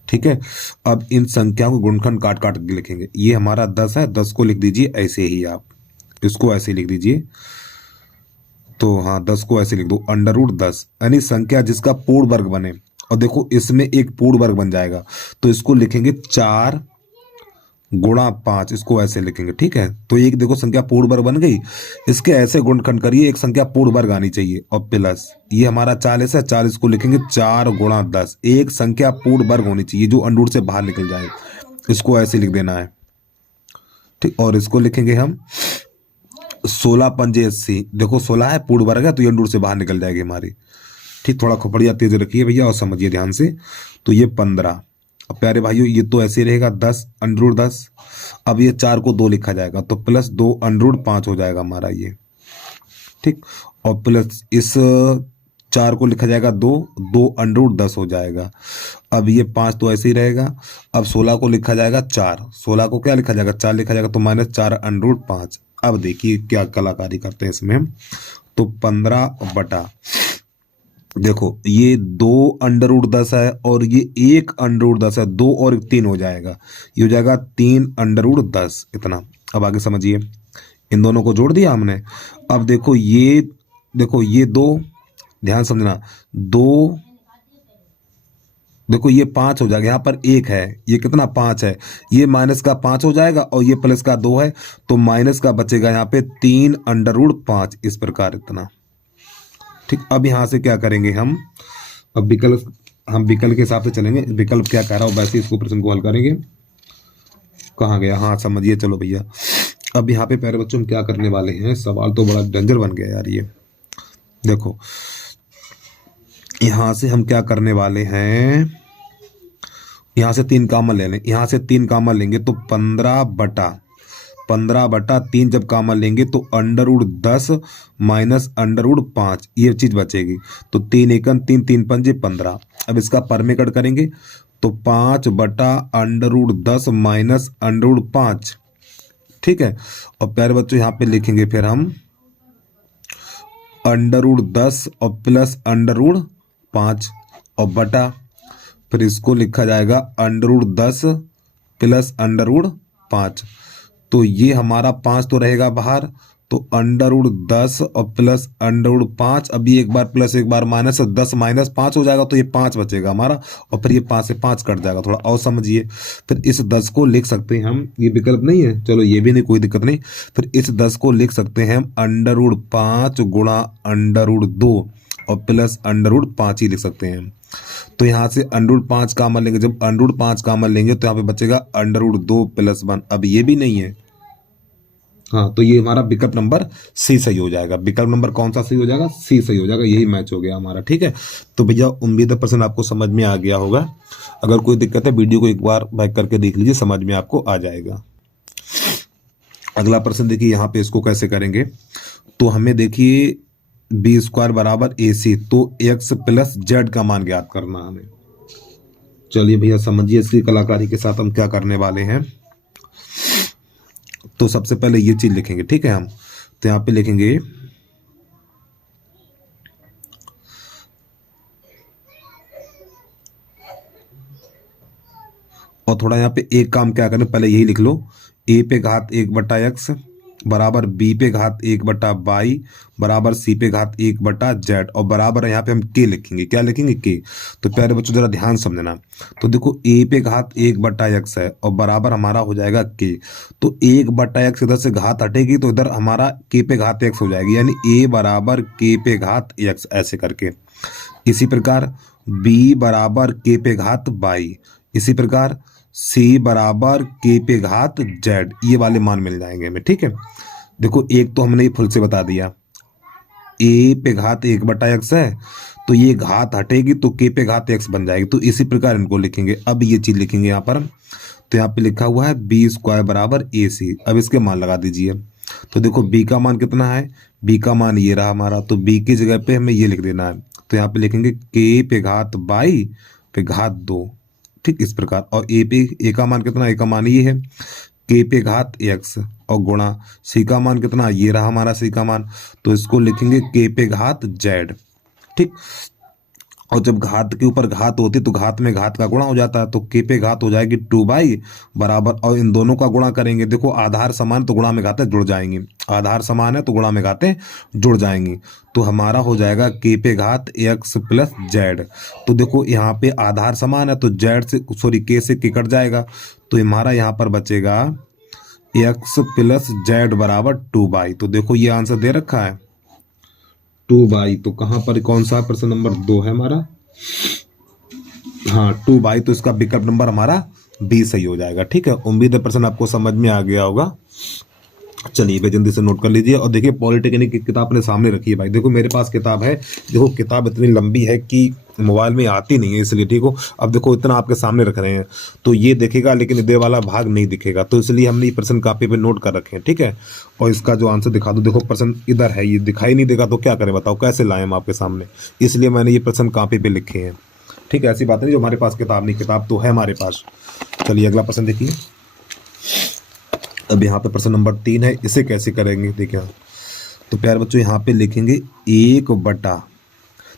ठीक है, अब इन संख्याओं को गुणनखंड काट काट के लिखेंगे। ये हमारा 10 है, 10 को लिख दीजिए ऐसे ही, आप इसको ऐसे लिख दीजिए। तो हाँ, 10 को ऐसे लिख दो, √10 यानी संख्या जिसका पूर्ण वर्ग बने। और देखो इसमें एक पूर्ण वर्ग बन जाएगा तो इसको लिखेंगे 4 × 5, इसको ऐसे लिखेंगे। ठीक है, तो एक देखो संख्या पूर्ण वर्ग बन गई, इसके ऐसे गुणनखंड करिए, एक संख्या पूर्ण वर्ग आनी चाहिए। और प्लस ये हमारा 40 है, 40 को लिखेंगे 4 × 10, एक संख्या पूर्ण वर्ग होनी चाहिए जो अंडूर से बाहर निकल जाए, इसको ऐसे लिख देना है। ठीक, और इसको लिखेंगे हम 16 × 5 = 80। देखो 16 है, पूर्ण वर्ग है तो ये अंडूर से बाहर निकल जाएगी हमारी। ठीक, थोड़ा खोपड़िया तेज रखिए भैया और समझिए ध्यान से। तो ये 15। अब प्यारे भाइयों ये तो ऐसे रहेगा 10 √10। अब ये 4 को 2 लिखा जाएगा तो +2 √5 हो जाएगा हमारा ये। ठीक, और प्लस इस 4 को लिखा जाएगा 2 √10 हो जाएगा। अब ये 5 तो ऐसे ही रहेगा। अब 16 को लिखा जाएगा 4, 16 को क्या लिखा जाएगा, 4 लिखा जाएगा तो -4 √5। अब देखिए क्या कलाकारी करते हैं इसमें हम। तो 15 बटा, देखो ये 2 √10 है और ये 1 √10 है, 2 और 1 3 हो जाएगा, ये हो जाएगा 3 √10 इतना। अब आगे समझिए, इन दोनों को जोड़ दिया हमने। अब देखो ये 2, ध्यान समझना, 2 देखो ये 5 हो जाएगा, यहाँ पर 1 है, ये कितना 5 है, ये माइनस का 5 हो जाएगा और ये प्लस का 2 है तो माइनस का बचेगा यहाँ पे 3 √5, इस प्रकार इतना। ठीक, अब यहाँ से क्या करेंगे हम, अब विकल्प के हिसाब से चलेंगे। विकल्प क्या कह रहा हो वैसे इसको प्रश्न को हल करेंगे। कहाँ गया, हाँ समझिए, चलो भैया। अब यहाँ पे प्यारे बच्चों हम क्या करने वाले हैं, सवाल तो बड़ा डेंजर बन गया यार ये। देखो यहाँ से हम क्या करने वाले हैं, यहाँ से 3 कॉमन ले लें, यहाँ से 3 कॉमन लेंगे तो 15 बटा 15/3 जब कॉमन लेंगे तो √10 माइनस √5 ये चीज बचेगी। तो 3 एकम 3, 3 पंजे 15। अब इसका पर में कट करेंगे तो 5/√10 माइनस √5, ठीक है। और प्यारे बच्चों यहाँ पे लिखेंगे फिर हम √10 और प्लस √5 और बटा, फिर इसको लिखा जाएगा √10 प्लस √5। तो ये हमारा 5 तो रहेगा बाहर, तो √10 और प्लस √5, अभी एक बार प्लस एक बार माइनस, 10 माइनस 5 हो जाएगा तो ये 5 बचेगा हमारा, और फिर ये 5 से 5 कट जाएगा। थोड़ा और समझिए, फिर इस 10 को लिख सकते हैं हम, ये विकल्प नहीं है, चलो ये भी नहीं, कोई दिक्कत नहीं। फिर इस 10 को लिख सकते हैं हम √5 गुणा √2 और प्लस √5 ही लिख सकते हैं। तो यहाँ से √5 कॉमन लेंगे, जब √5 कॉमन लेंगे तो यहाँ पे बचेगा √2 प्लस 1। अब ये भी नहीं है, हाँ, तो ये हमारा विकल्प नंबर सी सही हो जाएगा। विकल्प नंबर कौन सा सही हो जाएगा? सी सही हो जाएगा, यही मैच हो गया हमारा, ठीक है। तो भैया उम्मीद है % आपको समझ में आ गया होगा। अगर कोई दिक्कत है वीडियो को एक बार बैक करके देख लीजिए, समझ में आपको आ जाएगा। अगला प्रश्न देखिए, यहाँ पे इसको कैसे करेंगे। तो हमें देखिए b² बराबर AC, तो x प्लस जेड का मान ज्ञात करना हमें। चलिए भैया समझिए इसकी कलाकारी के साथ हम क्या करने वाले हैं। तो सबसे पहले ये चीज लिखेंगे, ठीक है। हम तो यहाँ पे लिखेंगे और थोड़ा यहाँ पे एक काम क्या करें, पहले यही लिख लो, a पे घात 1/x बराबर b पे घात 1/y बराबर c पे घात 1/z, और बराबर यहाँ पे हम k लिखेंगे। क्या लिखेंगे? k। तो प्यारे बच्चों जरा ध्यान समझना। तो देखो a पे घात 1/x है और बराबर हमारा हो जाएगा k। तो 1/x इधर से घात हटेगी तो इधर हमारा k पे घात x हो जाएगी, यानी a बराबर k पे घात x, ऐसे करके। इसी प्रकार b बराबर k पे घात y, इसी प्रकार c बराबर k पे घात z, ये वाले मान मिल जाएंगे हमें, ठीक है। देखो एक तो हमने ये फुल से बता दिया, a पे घात 1/x है तो ये घात हटेगी तो k पे घात x बन जाएगी। तो इसी प्रकार इनको लिखेंगे। अब ये चीज लिखेंगे यहाँ पर, तो यहाँ पे लिखा हुआ है b² बराबर AC। अब इसके मान लगा दीजिए। तो देखो b का मान कितना है, b का मान ये रहा हमारा, तो b की जगह पे हमें ये लिख देना है। तो यहाँ पे लिखेंगे k पे घात y पे घात 2, ठीक, इस प्रकार। और a का मान कितना, a का मान ये है k पे घात x, और गुणा c का मान कितना, ये रहा हमारा c का मान, तो इसको लिखेंगे k पे घात z, ठीक। और जब घात के ऊपर घात होती तो घात में घात का गुणा हो जाता है, तो k पे घात हो जाएगी 2y बराबर, और इन दोनों का गुणा करेंगे। देखो आधार समान तो गुणा में घातें जुड़ जाएंगी, आधार समान है तो गुणा में घातें जुड़ जाएंगी। तो हमारा हो जाएगा k पे घात x प्लस z। तो देखो यहाँ पे आधार समान है तो z से सॉरी k से k कट जाएगा, तो हमारा यहाँ पर बचेगा x प्लस z बराबर 2y। तो देखो ये आंसर दे रखा है 2y, तो कहाँ पर कौन सा प्रश्न नंबर 2 है हमारा, हाँ 2y, तो इसका विकल्प नंबर हमारा बी सही हो जाएगा, ठीक है। उम्मीद है प्रश्न आपको समझ में आ गया होगा। चलिए भाई जल्दी से नोट कर लीजिए। और देखिए पॉलिटेक्निक की किताब अपने सामने रखी है भाई, देखो मेरे पास किताब है, देखो किताब इतनी लंबी है कि मोबाइल में आती नहीं है, इसलिए ठीक हो। अब देखो इतना आपके सामने रख रहे हैं तो ये दिखेगा लेकिन इधर वाला भाग नहीं दिखेगा, तो इसलिए हमने ये प्रश्न कॉपी पे नोट कर रखे हैं, ठीक है। और इसका जो आंसर दिखा दो, देखो प्रश्न इधर है, ये दिखाई नहीं देगा तो क्या करें बताओ, कैसे लाएं हम आपके सामने, इसलिए मैंने ये प्रश्न कॉपी पे लिखे हैं, ठीक है। ऐसी बात नहीं जो हमारे पास किताब नहीं, किताब तो है हमारे पास। चलिए अगला प्रश्न देखिए। अब यहाँ पे प्रश्न नंबर 3 है, इसे कैसे करेंगे देखिए। तो प्यारे बच्चों यहाँ पे लिखेंगे 1/,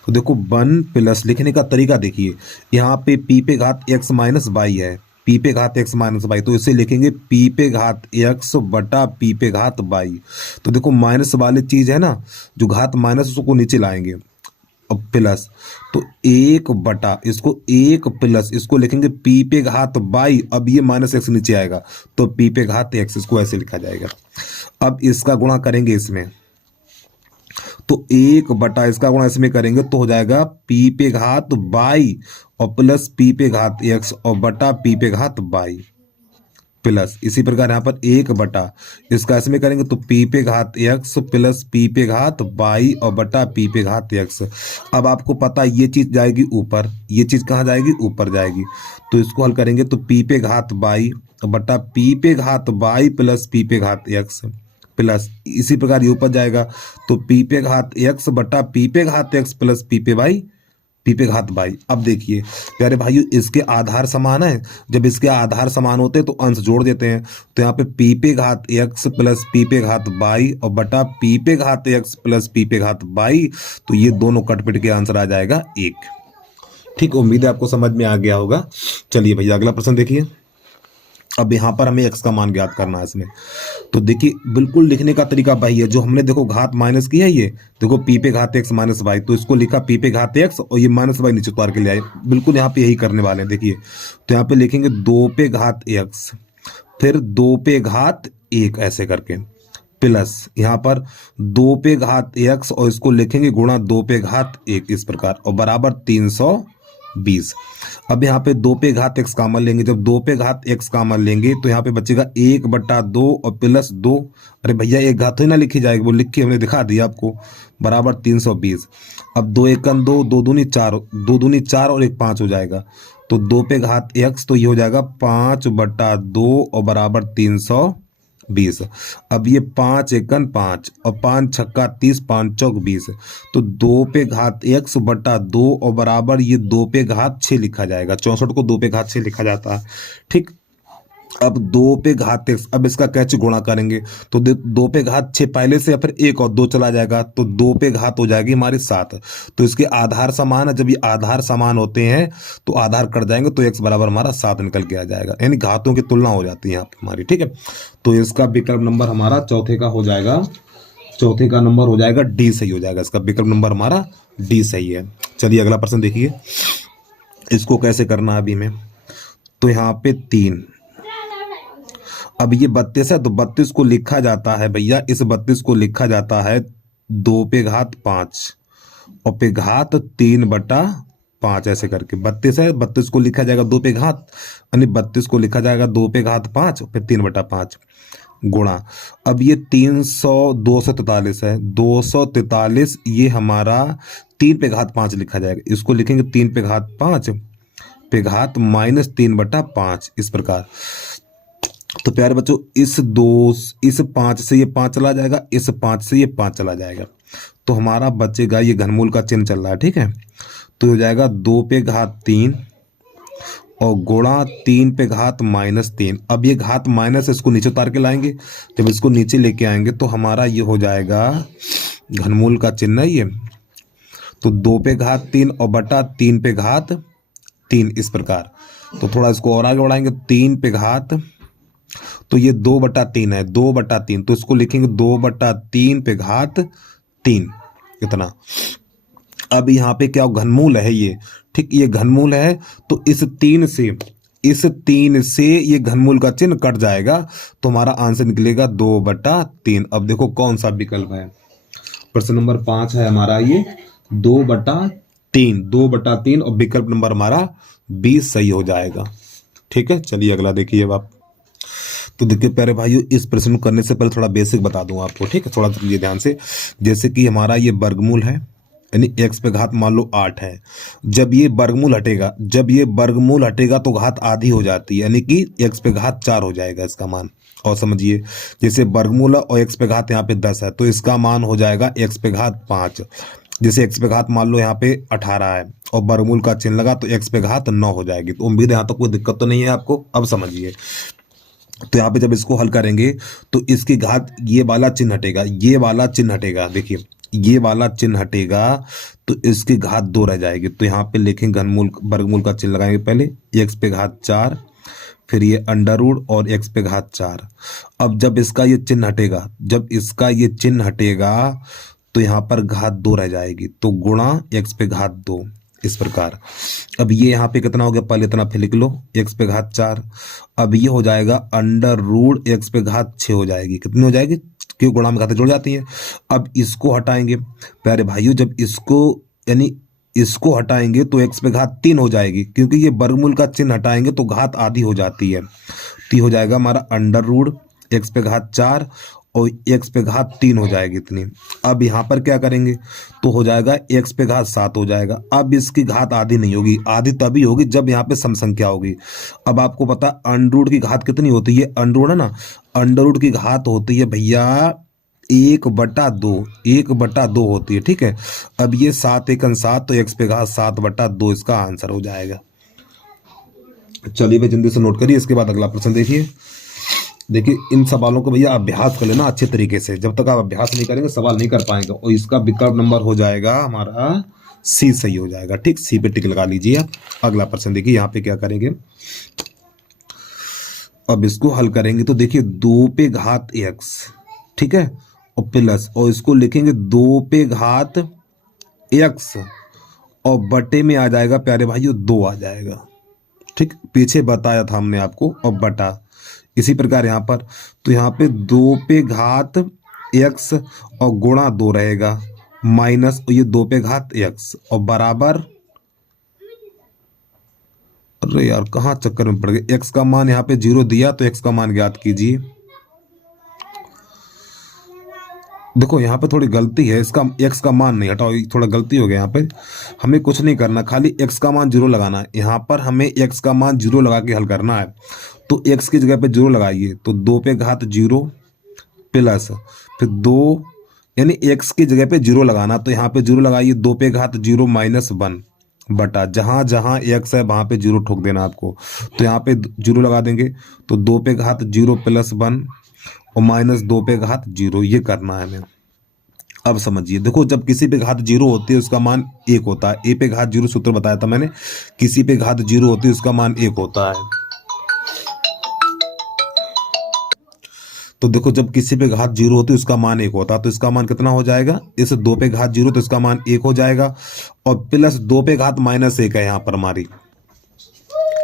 तो देखो 1 प्लस लिखने का तरीका देखिए, यहाँ पे p पे घात x माइनस y है, p पे घात x माइनस y, तो इसे लिखेंगे p पे घात x बटा p पे घात y। तो देखो माइनस वाली चीज है ना, जो घात माइनस उसको नीचे लाएंगे, अब प्लस, तो 1/, इसको 1 प्लस इसको लिखेंगे p पे घात y, अब ये माइनस x नीचे आएगा तो p पे घात x, इसको ऐसे लिखा जाएगा। अब इसका गुणा करेंगे इसमें, तो 1/, इसका गुणा इसमें करेंगे तो हो जाएगा p पे घात y और प्लस p पे घात x और बटा p पे घात y, प्लस इसी प्रकार यहाँ पर 1 बटा इसका इसमें करेंगे तो p पे घात x प्लस p पे घात y और बटा p पे घात x। अब आपको पता है ये चीज जाएगी ऊपर, ये चीज कहाँ जाएगी, ऊपर जाएगी। तो इसको हल करेंगे तो p पे घात y बटा p पे घात y प्लस p पे घात x प्लस इसी प्रकार ये ऊपर जाएगा तो p पे घात x बटा p पे घात x प्लस p पे घात y। अब देखिए प्यारे भाइयों इसके आधार समान है, जब इसके आधार समान होते हैं तो अंश जोड़ देते हैं। तो यहाँ पे p पे घात x प्लस p पे घात y और बटा p पे घात x प्लस p पे घात y, तो ये दोनों कट पिट के आंसर आ जाएगा 1। ठीक, उम्मीद है आपको समझ में आ गया होगा। चलिए भैया अगला प्रश्न देखिए। अब यहाँ पर हमें x का मान ज्ञात करना है इसमें। तो देखिए बिल्कुल लिखने का तरीका भाई है, जो हमने देखो घात माइनस की है, ये देखो p पे घात x माइनस वाई, तो इसको लिखा p पे घात x और ये माइनस वाई नीचे उतार के ले आए। बिल्कुल यहाँ पे यही करने वाले हैं। देखिए तो यहाँ पे लिखेंगे 2 पे घात x फिर 2 पे घात 1 ऐसे करके प्लस यहाँ पर 2 पे घात x और इसको लिखेंगे गुणा 2 पे घात 1 इस प्रकार और बराबर 320। अब यहाँ पे 2 पे घात x कॉमन लेंगे, जब 2 पे घात x कॉमन लेंगे तो यहाँ पे बचेगा 1/2 और प्लस 2। अरे भैया एक घात तो ही ना लिखी जाएगी, वो लिख के हमने दिखा दिया आपको, बराबर 320। अब 2 एकन 2, 2 दूनी 4, 2 दूनी 4 और 1 5 हो जाएगा। तो 2 पे घात x तो ये हो जाएगा 5/2 और बराबर 320। अब ये 5 एकन 5 और 5 छक्का 30, 5 चौक 20, तो 2 पे घात x बटा 2 और बराबर ये 2 पे घात 6 लिखा जाएगा। 64 को 2 पे घात 6 लिखा जाता है। ठीक, अब 2 पे घात x, अब इसका कैसे गुणा करेंगे तो 2 पे घात 6 पहले से या फिर 1 और 2 चला जाएगा, तो 2 पे घात हो जाएगी हमारी 7। तो इसके आधार समान है, जब ये आधार समान होते हैं तो आधार कट जाएंगे तो x बराबर हमारा 7 निकल के आ जाएगा, यानी घातों की तुलना हो जाती है यहाँ पे हमारी। ठीक है, तो इसका विकल्प नंबर हमारा चौथे का हो जाएगा, चौथे का नंबर हो जाएगा डी सही हो जाएगा, इसका विकल्प नंबर हमारा डी सही है। चलिए अगला प्रश्न देखिए, इसको कैसे करना है अभी में। तो यहाँ पे 3, अब ये 32 है तो 32 को लिखा जाता है भैया, इस 32 को लिखा जाता है 2 पे घात 5 और पे घात 3/5 ऐसे करके। 32 है, 32 को लिखा जाएगा 2 पे घात, यानी 32 को लिखा जाएगा 2 पे घात 5 फिर 3/5 गुणा। अब ये 243 है, 243 ये हमारा 3 पे घात 5 लिखा जाएगा, इसको लिखेंगे 3 पे घात 5 पे घात माइनस 3/5 इस प्रकार। तो प्यारे बच्चों इस 5 से ये 5 चला जाएगा, इस 5 से ये 5 चला जाएगा, तो हमारा बचेगा ये घनमूल का चिन्ह चल रहा है। ठीक है, तो हो जाएगा 2 पे घात 3 और गुणा 3 पे घात माइनस 3। अब ये घात माइनस इसको नीचे उतार के लाएंगे, जब इसको नीचे लेके आएंगे तो हमारा ये हो जाएगा घनमूल का चिन्ह ये, तो 2 पे घात 3 और बटा 3 पे घात 3 इस प्रकार। तो थोड़ा इसको और आगे बढ़ाएंगे, 3 पे घात, तो ये 2/3 है, 2/3, तो इसको लिखेंगे 2/3 पे घात 3 इतना। अब यहाँ पे क्या घनमूल है ये, ठीक, ये घनमूल है, तो इस 3 से ये घनमूल का चिन्ह कट जाएगा, तो हमारा आंसर निकलेगा 2/3। अब देखो कौन सा विकल्प है, प्रश्न नंबर 5 है हमारा ये 2/3 और विकल्प नंबर हमारा 20 सही हो जाएगा। ठीक है, चलिए अगला देखिए अब आप। तो देखिए प्यारे भाइयों, इस प्रश्न को करने से पहले थोड़ा बेसिक बता दूं आपको। ठीक है, थोड़ा समझिए ध्यान से। जैसे कि हमारा ये वर्गमूल है, यानी x पे घात मान लो 8 है, जब ये वर्गमूल हटेगा तो घात आधी हो जाती है, यानी कि x पे घात 4 हो जाएगा इसका मान। और समझिए जैसे वर्गमूल है और x पे घात यहाँ पे 10 है, तो इसका मान हो जाएगा x पे घात 5। जैसे x पे घात मान लो यहाँ पे 18 है और वर्गमूल का चिन्ह लगा तो x पे घात 9 हो जाएगी। तो उम्मीद है यहाँ तक कोई दिक्कत तो नहीं है आपको। अब समझिए, तो यहाँ पे जब इसको हल करेंगे तो इसकी घात ये वाला चिन्ह हटेगा, ये वाला चिन्ह हटेगा, देखिए ये वाला चिन्ह हटेगा, तो इसकी घात 2 रह जाएगी। तो यहाँ पे लिखेंगे घनमूल वर्गमूल का चिन्ह लगाएंगे, पहले x पे घात 4 फिर ये अंडर रूट और x पे घात 4। अब जब इसका ये चिन्ह हटेगा, तो यहाँ पर घात 2 रह जाएगी, तो गुणा x पे घात 2 इस प्रकार। अब ये यहाँ पे कितना हो गया, पहले इतना फिर लिख लो, x पे घात 4। अब ये हो जाएगा अंडर रूट x पे घात 6 हो जाएगी, कितनी हो जाएगी, क्यों गुणा में घातें जुड़ जाती हैं। अब इसको हटाएंगे प्यारे भाइयों, जब इसको हटाएंगे तो x पे घात 3 हो जाएगी, क्योंकि ये वर्गमूल का चिन्ह हटाएंगे तो घात आधी हो जाती है। तो ये हो जाएगा हमारा अंडर रूट एक्स पे घात 4 और एक्स पे घात 3 हो जाएगी इतनी। अब यहाँ पर क्या करेंगे तो हो जाएगा एक्स पे घात 7 हो जाएगा। अब इसकी घात आधी नहीं होगी, आधी तभी होगी जब यहाँ पे सम संख्या होगी। अब आपको पता अंडर रूट की घात कितनी होती है, अंडर रूट है ना, अंडर रूट की घात होती है भैया 1/2, 1/2 होती है, ठीक है। अब ये 7 एकन 7 तो एक्स पे घात 7/2 इसका आंसर हो जाएगा। चलिए भाई जल्दी से नोट करिए। इसके बाद अगला प्रश्न देखिए। देखिए इन सवालों को भैया अभ्यास कर लेना अच्छे तरीके से, जब तक आप अभ्यास नहीं करेंगे सवाल नहीं कर पाएंगे। और इसका विकल्प नंबर हो जाएगा हमारा सी सही हो जाएगा, ठीक। सी पे टिक लगा लीजिए आप। अगला प्रश्न देखिए, यहाँ पे क्या करेंगे, अब इसको हल करेंगे तो देखिए 2 पे घात एक्स, ठीक है, और प्लस, और इसको लिखेंगे 2 पे घात एक्स और बटे में आ जाएगा प्यारे भाइयों 2 आ जाएगा, ठीक। पीछे बताया था हमने आपको, और बटा। इसी प्रकार यहाँ पर, तो यहाँ पे 2 पे घात एक्स और गुणा 2 रहेगा, माइनस ये 2 पे घात एक्स और बराबर, अरे यार कहाँ चक्कर में पड़ गए। एक्स का मान यहाँ पे 0 दिया तो एक्स का मान ज्ञात कीजिए। देखो यहाँ पे थोड़ी गलती है, इसका एक्स का मान नहीं, हटाओ थोड़ा गलती हो गया। यहाँ पे हमें कुछ नहीं करना, खाली एक्स का मान 0 लगाना है। यहाँ पर हमें एक्स का मान 0 लगा के हल करना है। तो एक्स की जगह पे 0 लगाइए, तो 2 पे घात 0 प्लस फिर 2, यानी एक्स की जगह पे 0 लगाना, तो यहाँ पे 0 लगाइए, 2 पे घात 0 माइनस 1 बटा, जहाँ जहाँ एक्स है वहाँ पे 0 ठोक देना आपको। तो यहाँ पे 0 लगा देंगे, तो 2 पे घात 0 प्लस 1 और माइनस 2 पे घात 0, ये करना है हमें। अब समझिए, देखो जब किसी पे घात 0 होती है उसका मान 1 होता है। ए पे घात 0 सूत्र बताया था मैंने, किसी पे घात 0 होती है उसका मान 1 होता है। तो देखो जब किसी पे घात 0 होती है उसका मान 1 होता है, तो इसका मान कितना हो जाएगा, इस 2 पे घात 0 तो इसका मान 1 हो जाएगा, और प्लस 2 पे घात -1 है यहाँ पर हमारी,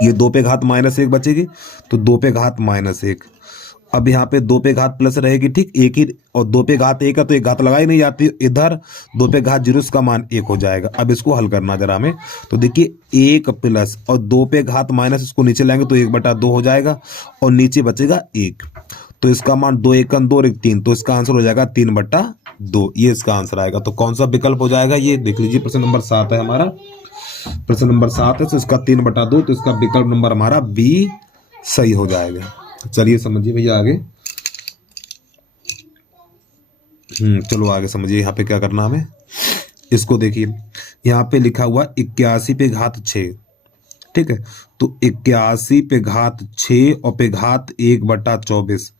ये 2 पे घात -1 बचेगी, तो 2 पे घात -1। अब यहाँ पे 2 पे घात प्लस रहेगी, ठीक, एक ही, और 2 पे घात 1 है तो एक घात लगाई नहीं जाती, इधर 2 पे घात 0 इसका मान 1 हो जाएगा। अब इसको हल करना जरा हमें, तो देखिए 1 प्लस और 2 पे घात माइनस, इसको नीचे लाएंगे तो 1/2 हो जाएगा, और नीचे बचेगा 1, तो इसका मान 2 एकन 2 और 1 3, तो इसका आंसर हो जाएगा 3/2, ये इसका आंसर आएगा। तो कौन सा विकल्प हो जाएगा, ये देख लीजिए, प्रश्न नंबर 7 है हमारा, प्रश्न नंबर 7 है, तो इसका 3/2, तो इसका विकल्प नंबर हमारा बी सही हो जाएगा। चलिए समझिए भैया आगे। चलो आगे समझिए, यहाँ पे क्या करना हमें, इसको देखिए, यहाँ पे लिखा हुआ 81 पे घात 6, ठीक है, तो 81 पे घात 6 और पे घात 1/24।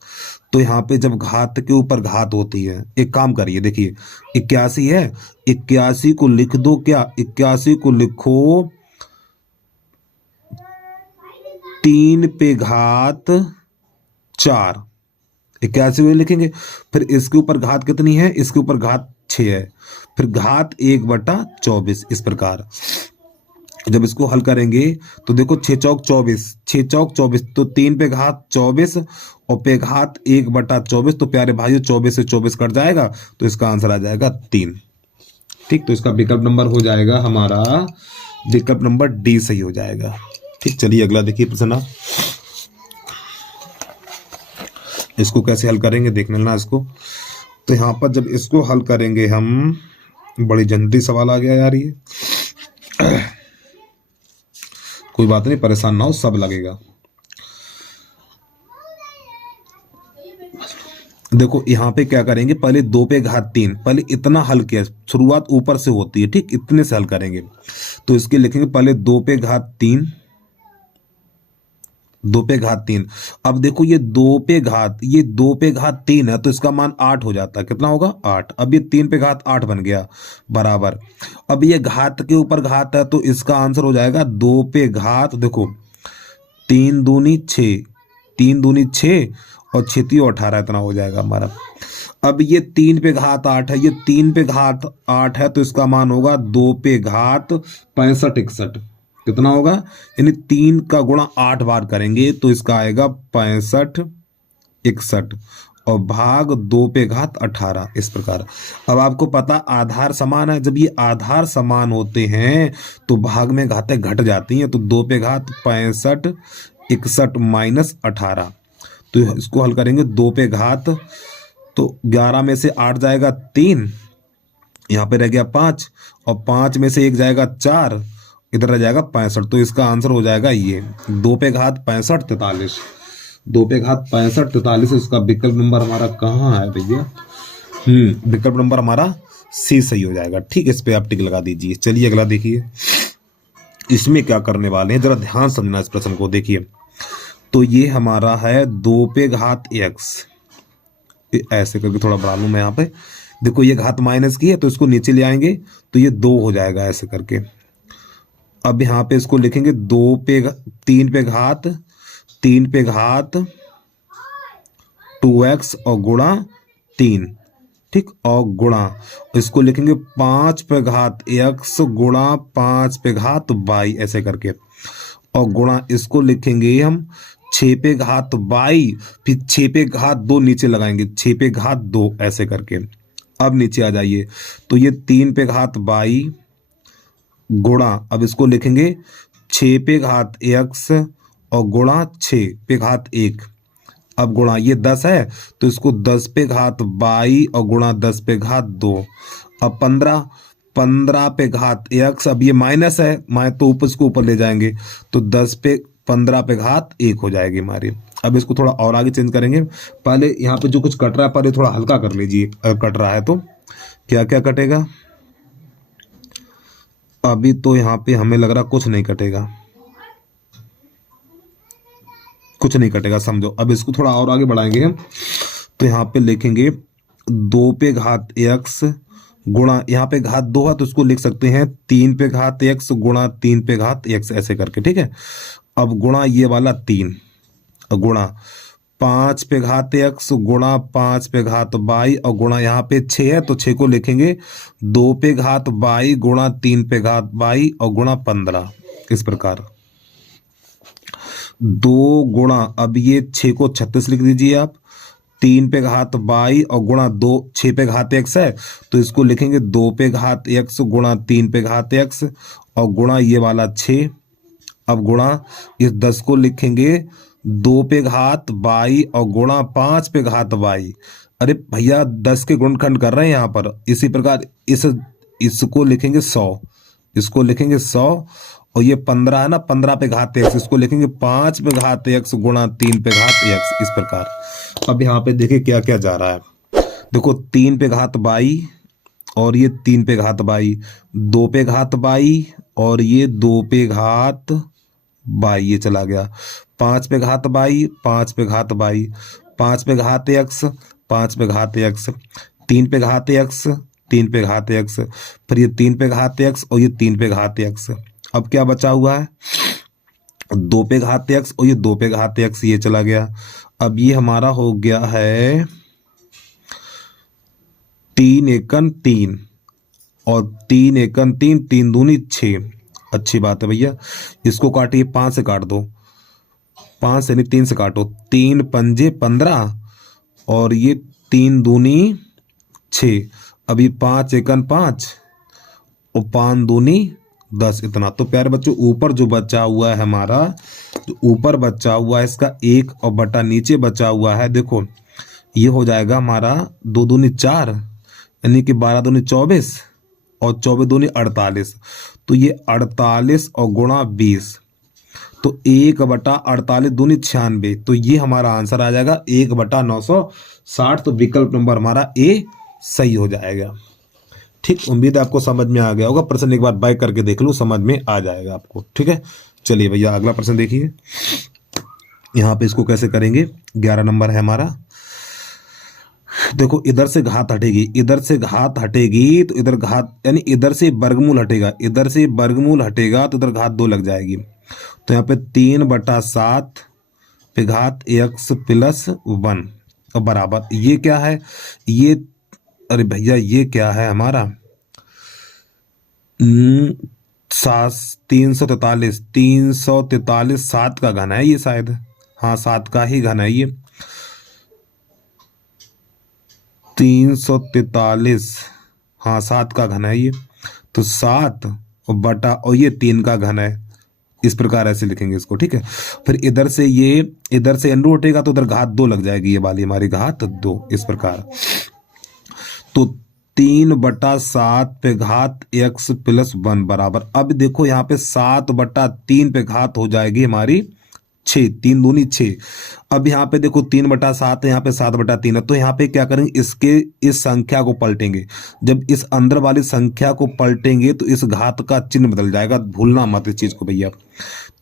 तो यहाँ पे जब घात के ऊपर घात होती है, एक काम करिए, देखिए 81 है, 81 को लिख दो, क्या 81 को लिखो 3 पे घात 4, 81 को लिखेंगे, फिर इसके ऊपर घात कितनी है, इसके ऊपर घात 6 है, फिर घात 1/24, इस प्रकार। जब इसको हल करेंगे तो देखो 6 चौक 24, 6 चौक 24, तो 3 पे घात 24 और पे घात 1/24, तो प्यारे भाइयों 24 से 24 कट जाएगा, तो इसका आंसर आ जाएगा 3, ठीक। तो इसका विकल्प नंबर हो जाएगा हमारा, विकल्प नंबर डी सही हो जाएगा, ठीक। चलिए अगला देखिए प्रश्न आप, इसको कैसे हल करेंगे देख लेना इसको। तो यहाँ पर जब इसको हल करेंगे हम, बड़ी जल्दी सवाल आ गया यार ये, कोई बात नहीं, परेशान ना हो, सब लगेगा। देखो यहाँ पे क्या करेंगे, पहले 2 पे घात 3, पहले इतना हल किया, शुरुआत ऊपर से होती है, ठीक, इतने से हल करेंगे। तो इसके लिखेंगे पहले 2 पे घात 3, 2 पे घात 3। अब देखो ये 2 पे घात 3 है, तो इसका मान 8 हो जाता है, कितना होगा 8। अब ये 3 पे घात 8 बन गया, बराबर। अब ये घात के ऊपर घात है, तो इसका आंसर हो जाएगा 2 पे घात, देखो 3 दूनी 6, 3 दूनी 6 और 6 3 18, इतना हो जाएगा हमारा। अब ये 3 पे घात 8 है, ये 3 पे घात 8 है, तो इसका मान होगा 2 पे घात 65 61, कितना होगा, यानी 3 का गुणा 8 बार करेंगे तो इसका आएगा 65 61 और भाग 2 पे घात 18, इस प्रकार। अब आपको पता आधार समान है, जब ये आधार समान होते हैं तो भाग में घातें घट जाती हैं, तो 2 पे घात 65 61 माइनस 18। तो इसको हल करेंगे 2 पे घात, तो 11 में से 8 जाएगा 3, यहाँ पे रह गया 5, और 5 में से 1 जाएगा 4, इधर रह जाएगा 65। तो इसका आंसर हो जाएगा ये 2 पे घात 65 43। 2 पे घात 65 43 इसका विकल्प नंबर हमारा कहाँ है भैया? विकल्प नंबर हमारा सी सही हो जाएगा। ठीक है, इस पे आप टिक लगा दीजिए। चलिए अगला देखिए, इसमें क्या करने वाले हैं, जरा ध्यान समझना इस प्रश्न को। देखिए तो ये हमारा है 2 पे घात x, ऐसे करके थोड़ा बढ़ा लूं मैं यहाँ पे। देखो ये घात माइनस की है तो इसको नीचे ले आएंगे तो ये 2 हो जाएगा ऐसे करके। अब यहाँ पे इसको लिखेंगे 3 पे घात 2x और गुणा 3, ठीक, और गुणा इसको लिखेंगे 5 पे घात x गुणा 5 पे घात y ऐसे करके, और गुणा इसको लिखेंगे हम 6 पे घात y, फिर 6 पे घात 2 नीचे लगाएंगे 6 पे घात 2 ऐसे करके। अब नीचे आ जाइए तो ये 3 पे घात y गुणा, अब इसको लिखेंगे 6 पे घात x और गुणा 6 पे घात 1। अब गुणा ये 10 है तो इसको 10 पे घात y और गुणा 10 पे घात 2। अब 15 पे घात x, अब ये माइनस है, तो ऊपर इसको ऊपर ले जाएंगे तो 15 पे घात 1 हो जाएगी हमारी। अब इसको थोड़ा और आगे चेंज करेंगे। पहले यहाँ पे जो कुछ कट रहा है पहले थोड़ा हल्का कर लीजिए, कट रहा है तो क्या क्या कटेगा। अभी तो यहाँ पे हमें लग रहा कुछ नहीं कटेगा, कुछ नहीं कटेगा समझो। अब इसको थोड़ा और आगे बढ़ाएंगे हम, तो यहाँ पे लिखेंगे 2 पे घात x गुणा, यहाँ पे घात 2 है तो इसको लिख सकते हैं 3 पे घात x गुणा 3 पे घात x ऐसे करके, ठीक है। अब गुणा ये वाला 3 गुणा 5 पे घात x गुणा 5 पे घात y, और गुणा यहाँ पे 6 है तो 6 को लिखेंगे 2 पे घात y गुणा 3 पे घात y और गुणा 15 इस प्रकार। 2 गुणा, अब ये 6 को 36 लिख दीजिए आप, 3 पे घात y और गुणा 2 6 पे घात x है तो इसको लिखेंगे 2 पे घात x गुणा 3 पे घात x और गुणा ये वाला 6। अब गुणा इस 10 को लिखेंगे 2 पे घात y और गुणा 5 पे घात y। अरे भैया 10 के गुणनखंड कर रहे हैं यहाँ पर। इसी प्रकार इसको लिखेंगे 100, इसको लिखेंगे 100, और ये 15 है ना, 15 पे घात x, इसको लिखेंगे 5 पे घात x गुणा 3 पे घात x इस प्रकार। अब यहाँ पे देखिए क्या क्या जा रहा है। देखो 3 पे घात y और ये 3 पे घात y, 2 पे घात y और ये 2 पे घात y, ये चला गया 5 पे घात y, 5 पे घात y, 5 पे घात x, 5 पे घात x, 3 पे घात x, 3 पे घात x, फिर ये 3 पे घात x और ये 3 पे घात x। अब क्या बचा हुआ है 2 पे घात x और ये 2 पे घात x, ये चला गया। अब ये हमारा हो गया है 3 एकन 3 और 3 एकन 3, 3 दूनी 6। अच्छी बात है भैया, इसको काटिए 5 से काट दो, 5 से नहीं 3 से काटो, 3 पंजे 15 और ये 3 दूनी 6। अभी 5 एकन 5 और 5 दूनी 10, इतना। तो प्यारे बच्चों ऊपर जो बचा हुआ है हमारा, जो ऊपर बचा हुआ है इसका 1 और बटा नीचे बचा हुआ है, देखो ये हो जाएगा हमारा 2 दूनी 4 यानी कि 12 दूनी 24 और 24 दूनी 48। तो ये 48 और गुणा 20, तो 1 बटा 48 दूनी 96, तो ये हमारा आंसर आ जाएगा 1 बटा 960। तो विकल्प नंबर हमारा ए सही हो जाएगा। ठीक, उम्मीद है आपको समझ में आ गया होगा। प्रश्न एक बार बाइक करके देख लो, समझ में आ जाएगा आपको। ठीक है, चलिए भैया अगला प्रश्न देखिए। यहाँ पे इसको कैसे करेंगे, 11 नंबर है हमारा। देखो इधर से घात हटेगी, इधर से घात हटेगी तो इधर घात, यानी इधर से वर्गमूल हटेगा, इधर से वर्गमूल हटेगा तो इधर घात 2 लग जाएगी। तो यहाँ पे 3/7 पे घात x प्लस 1 और बराबर ये क्या है, ये अरे भैया ये क्या है हमारा 343, 7 का घन है ये शायद, हाँ 7 का ही घन है ये। 343, हाँ 7 का घन है ये। तो 7 और बटा और ये 3 का घन है इस प्रकार ऐसे लिखेंगे इसको, ठीक है। फिर इधर से ये इधर से अंडर उठेगा तो उधर घात 2 लग जाएगी, ये वाली हमारी घात 2 इस प्रकार। तो 3/7 पे घात x प्लस 1 बराबर, अब देखो यहाँ पे 7/3 पे घात हो जाएगी हमारी 6, 3 दूनी 6। अब यहाँ पे देखो 3/7 है, यहाँ पे 7/3 है, तो यहाँ पे क्या करेंगे, इसके इस संख्या को पलटेंगे। जब इस अंदर वाली संख्या को पलटेंगे तो इस घात का चिन्ह बदल जाएगा, भूलना मत इस चीज को भैया।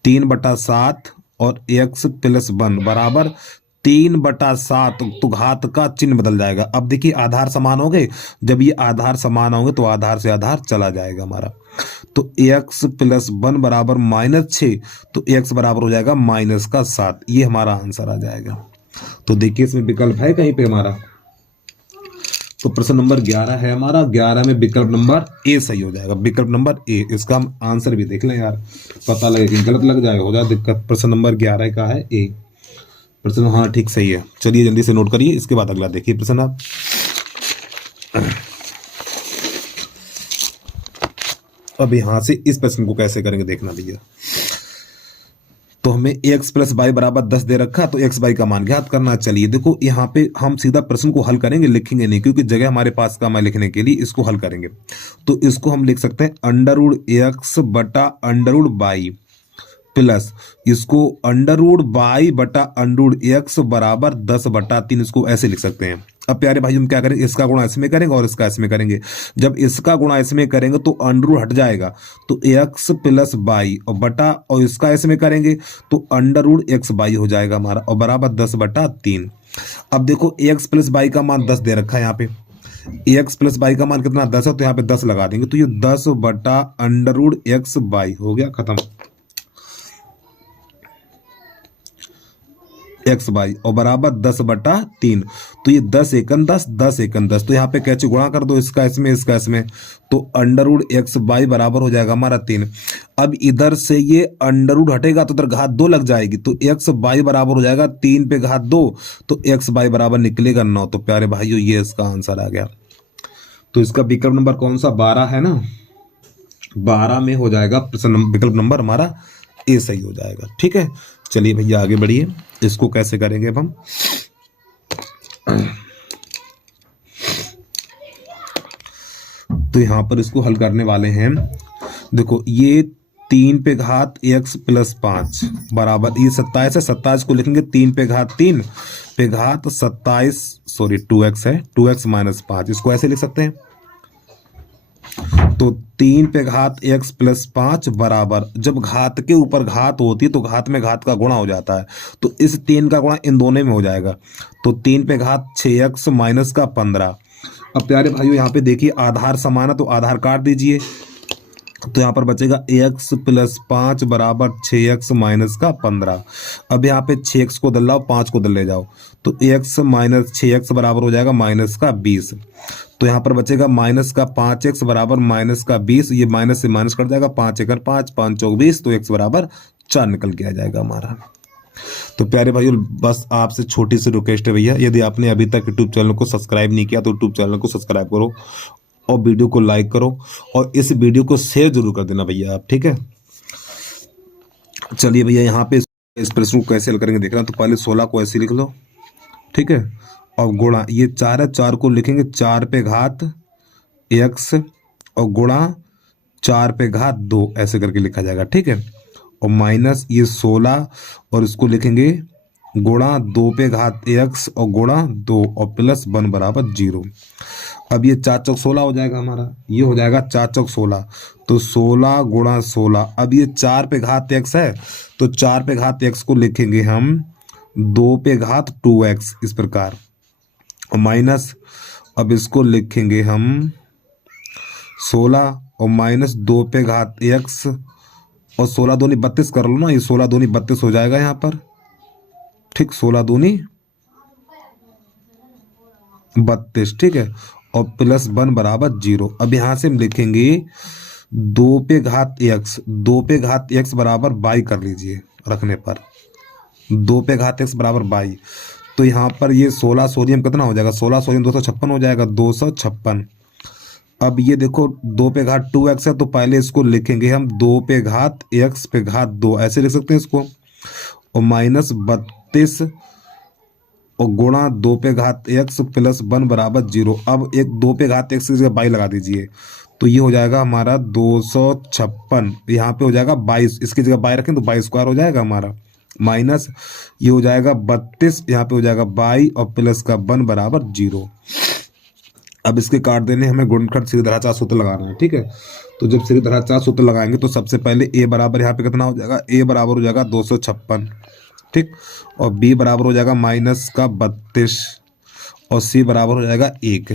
3/7 और x प्लस 1 बराबर 3/7, तो घात का चिन्ह बदल जाएगा। अब देखिए आधार समान हो गए, जब ये आधार समान होंगे तो आधार से आधार चला जाएगा हमारा। तो x प्लस 1 बराबर -6, तो x बराबर हो जाएगा -7, ये हमारा आंसर आ जाएगा। तो देखिए इसमें विकल्प है कहीं पे हमारा, तो प्रश्न नंबर 11 है हमारा, 11 में विकल्प नंबर ए सही हो जाएगा, विकल्प नंबर ए। इसका हम आंसर भी देख लें यार, पता लगे कि गलत लग जाएगा, हो जाए दिक्कत। प्रश्न नंबर 11 का है ए प्रश्न, हाँ ठीक सही है। चलिए जल्दी से नोट करिए, इसके बाद अगला देखिए प्रश्न आप। अब यहां से इस प्रश्न को कैसे करेंगे देखना भैया। तो हमें x प्लस वाई बराबर 10 दे रखा, तो x वाई का मान ज्ञात करना। चलिए देखो यहाँ पे हम सीधा प्रश्न को हल करेंगे, लिखेंगे नहीं, क्योंकि जगह हमारे पास कम है लिखने के लिए, इसको हल करेंगे। तो इसको हम लिख सकते हैं √x बटा √y प्लस इसको √y बटा √x बराबर 10/3, इसको ऐसे लिख सकते हैं। अब प्यारे भाई हम क्या करेंगे, इसका गुणा इसमें करेंगे और इसका इसमें करेंगे। जब इसका गुणा इसमें करेंगे तो अंडर हट जाएगा, तो x प्लस वाई और बटा, और इसका इसमें करेंगे तो √x हो जाएगा हमारा, और बराबर 10/3। अब देखो x प्लस वाई का मान 10 दे रखा है, यहाँ पे x प्लस वाई का मान कितना 10 है, तो यहाँ पे 10 लगा देंगे, तो ये 10/√x हो गया, खत्म। एक्स वाई और बराबर 10/3, तो ये 10 एकन 10, 10 एकन 10, तो यहाँ पे कैसे गुणा कर दो, इसका इसमें इसका इसमें, तो √x बराबर हो जाएगा हमारा 3। अब इधर से ये अंडर हटेगा तो इधर घात 2 लग जाएगी, तो x वाई बराबर हो जाएगा 3 पे घात 2, तो x वाई बराबर निकलेगा 9। तो प्यारे भाइयों ये इसका आंसर आ गया। तो इसका विकल्प नंबर कौन सा, 12 है ना, 12 में हो जाएगा प्रश्न, विकल्प नंबर हमारा ए सही हो जाएगा, ठीक है। चलिए भैया आगे बढ़िए, इसको कैसे करेंगे अब हम। तो यहां पर इसको हल करने वाले हैं। देखो ये 3 पे घात x प्लस 5 बराबर, ये 27 है, 27 को लिखेंगे 3 पे घात 3 पे घात 27, सॉरी 2x है, 2x माइनस 5, इसको ऐसे लिख सकते हैं। तो 3 पे घात x प्लस 5 बराबर, जब घात के ऊपर घात होती है तो घात में घात का गुणा हो जाता है, तो इस 3 का गुणा इन दोनों में हो जाएगा, तो 3 पे घात 6x माइनस का 15। अब प्यारे भाइयों यहाँ पे देखिए आधार समान है, तो आधार काट दीजिए, तो यहाँ पर बचेगा x प्लस 5 बराबर 6x माइनस का 15। अब यहाँ पे 6x को दल लाओ, 5 को दल ले जाओ, तो x माइनस 6x बराबर हो जाएगा माइनस का 20। तो यहाँ पर बचेगा माइनस का 5x बराबर माइनस का 20, ये माइनस से माइनस कट जाएगा, 5 एकड़ 5, 5 चौक 20, तो x बराबर 4 निकल के आ जाएगा हमारा। तो प्यारे भाइयों बस आपसे छोटी सी रिक्वेस्ट है भैया, यदि आपने अभी तक यूट्यूब चैनल को सब्सक्राइब नहीं किया तो यूट्यूब चैनल को सब्सक्राइब करो और वीडियो को लाइक करो, और इस वीडियो को शेयर जरूर कर देना भैया आप, ठीक है। चलिए भैया यहाँ पे इस प्रश्न को कैसे हल करेंगे देखना। तो पहले 16 को ऐसे लिख लो, ठीक है, और गुणा, ये 4 है, 4 को लिखेंगे 4 पे घात x और गुणा 4 पे घात 2, ऐसे करके लिखा जाएगा, ठीक है। और माइनस ये 16 और इसको लिखेंगे गुणा 2 पे घात x और गुणा 2 और प्लस 1 बराबर 0। अब ये 4 चौक 16 हो जाएगा हमारा, ये हो जाएगा 4 चौक 16, तो 16 गुणा 16। अब ये 4 पे घात x है, तो 4 पे घात x को लिखेंगे हम 2 पे घात 2x इस प्रकार, और माइनस, अब इसको लिखेंगे हम 16 और माइनस 2 पे घात x, और 16 दूनी 32 कर लो ना, ये 16 दूनी 32 हो जाएगा यहाँ पर, ठीक, 16 दूनी 32, ठीक है, और प्लस 1 बराबर 0। अब यहाँ से हम लिखेंगे 2 पे घात x, 2 पे घात x बराबर y कर लीजिए रखने पर, 2 पे घात x बराबर y। तो यहाँ पर ये 16 सोडियम कितना हो जाएगा, 16 सोडियम 256 हो जाएगा, 256। अब ये देखो 2 पे घात 2x है, तो पहले इसको लिखेंगे हम 2 पे घात x पे घात 2, ऐसे लिख सकते हैं इसको, और माइनस 32 और गुणा 2 पे घात x प्लस 1 बराबर 0। अब एक 2 पे घात x की जगह 22 लगा दीजिए, तो ये हो जाएगा हमारा 256। यहाँ पे हो जाएगा 22, इसकी जगह 22 रखें तो 22 स्क्वायर हो जाएगा हमारा, माइनस ये हो जाएगा 32, यहाँ पे हो जाएगा 22 और प्लस का 1 बराबर 0। अब इसके काट देने हमें गुणनखंड श्रीधराचार्य सूत्र लगाना है, ठीक है। तो जब श्रीधराचार्य सूत्र लगाएंगे तो सबसे पहले a बराबर यहाँ पे कितना हो जाएगा, a बराबर हो जाएगा 256, ठीक, और b बराबर हो जाएगा माइनस का 32 और c बराबर हो जाएगा 1।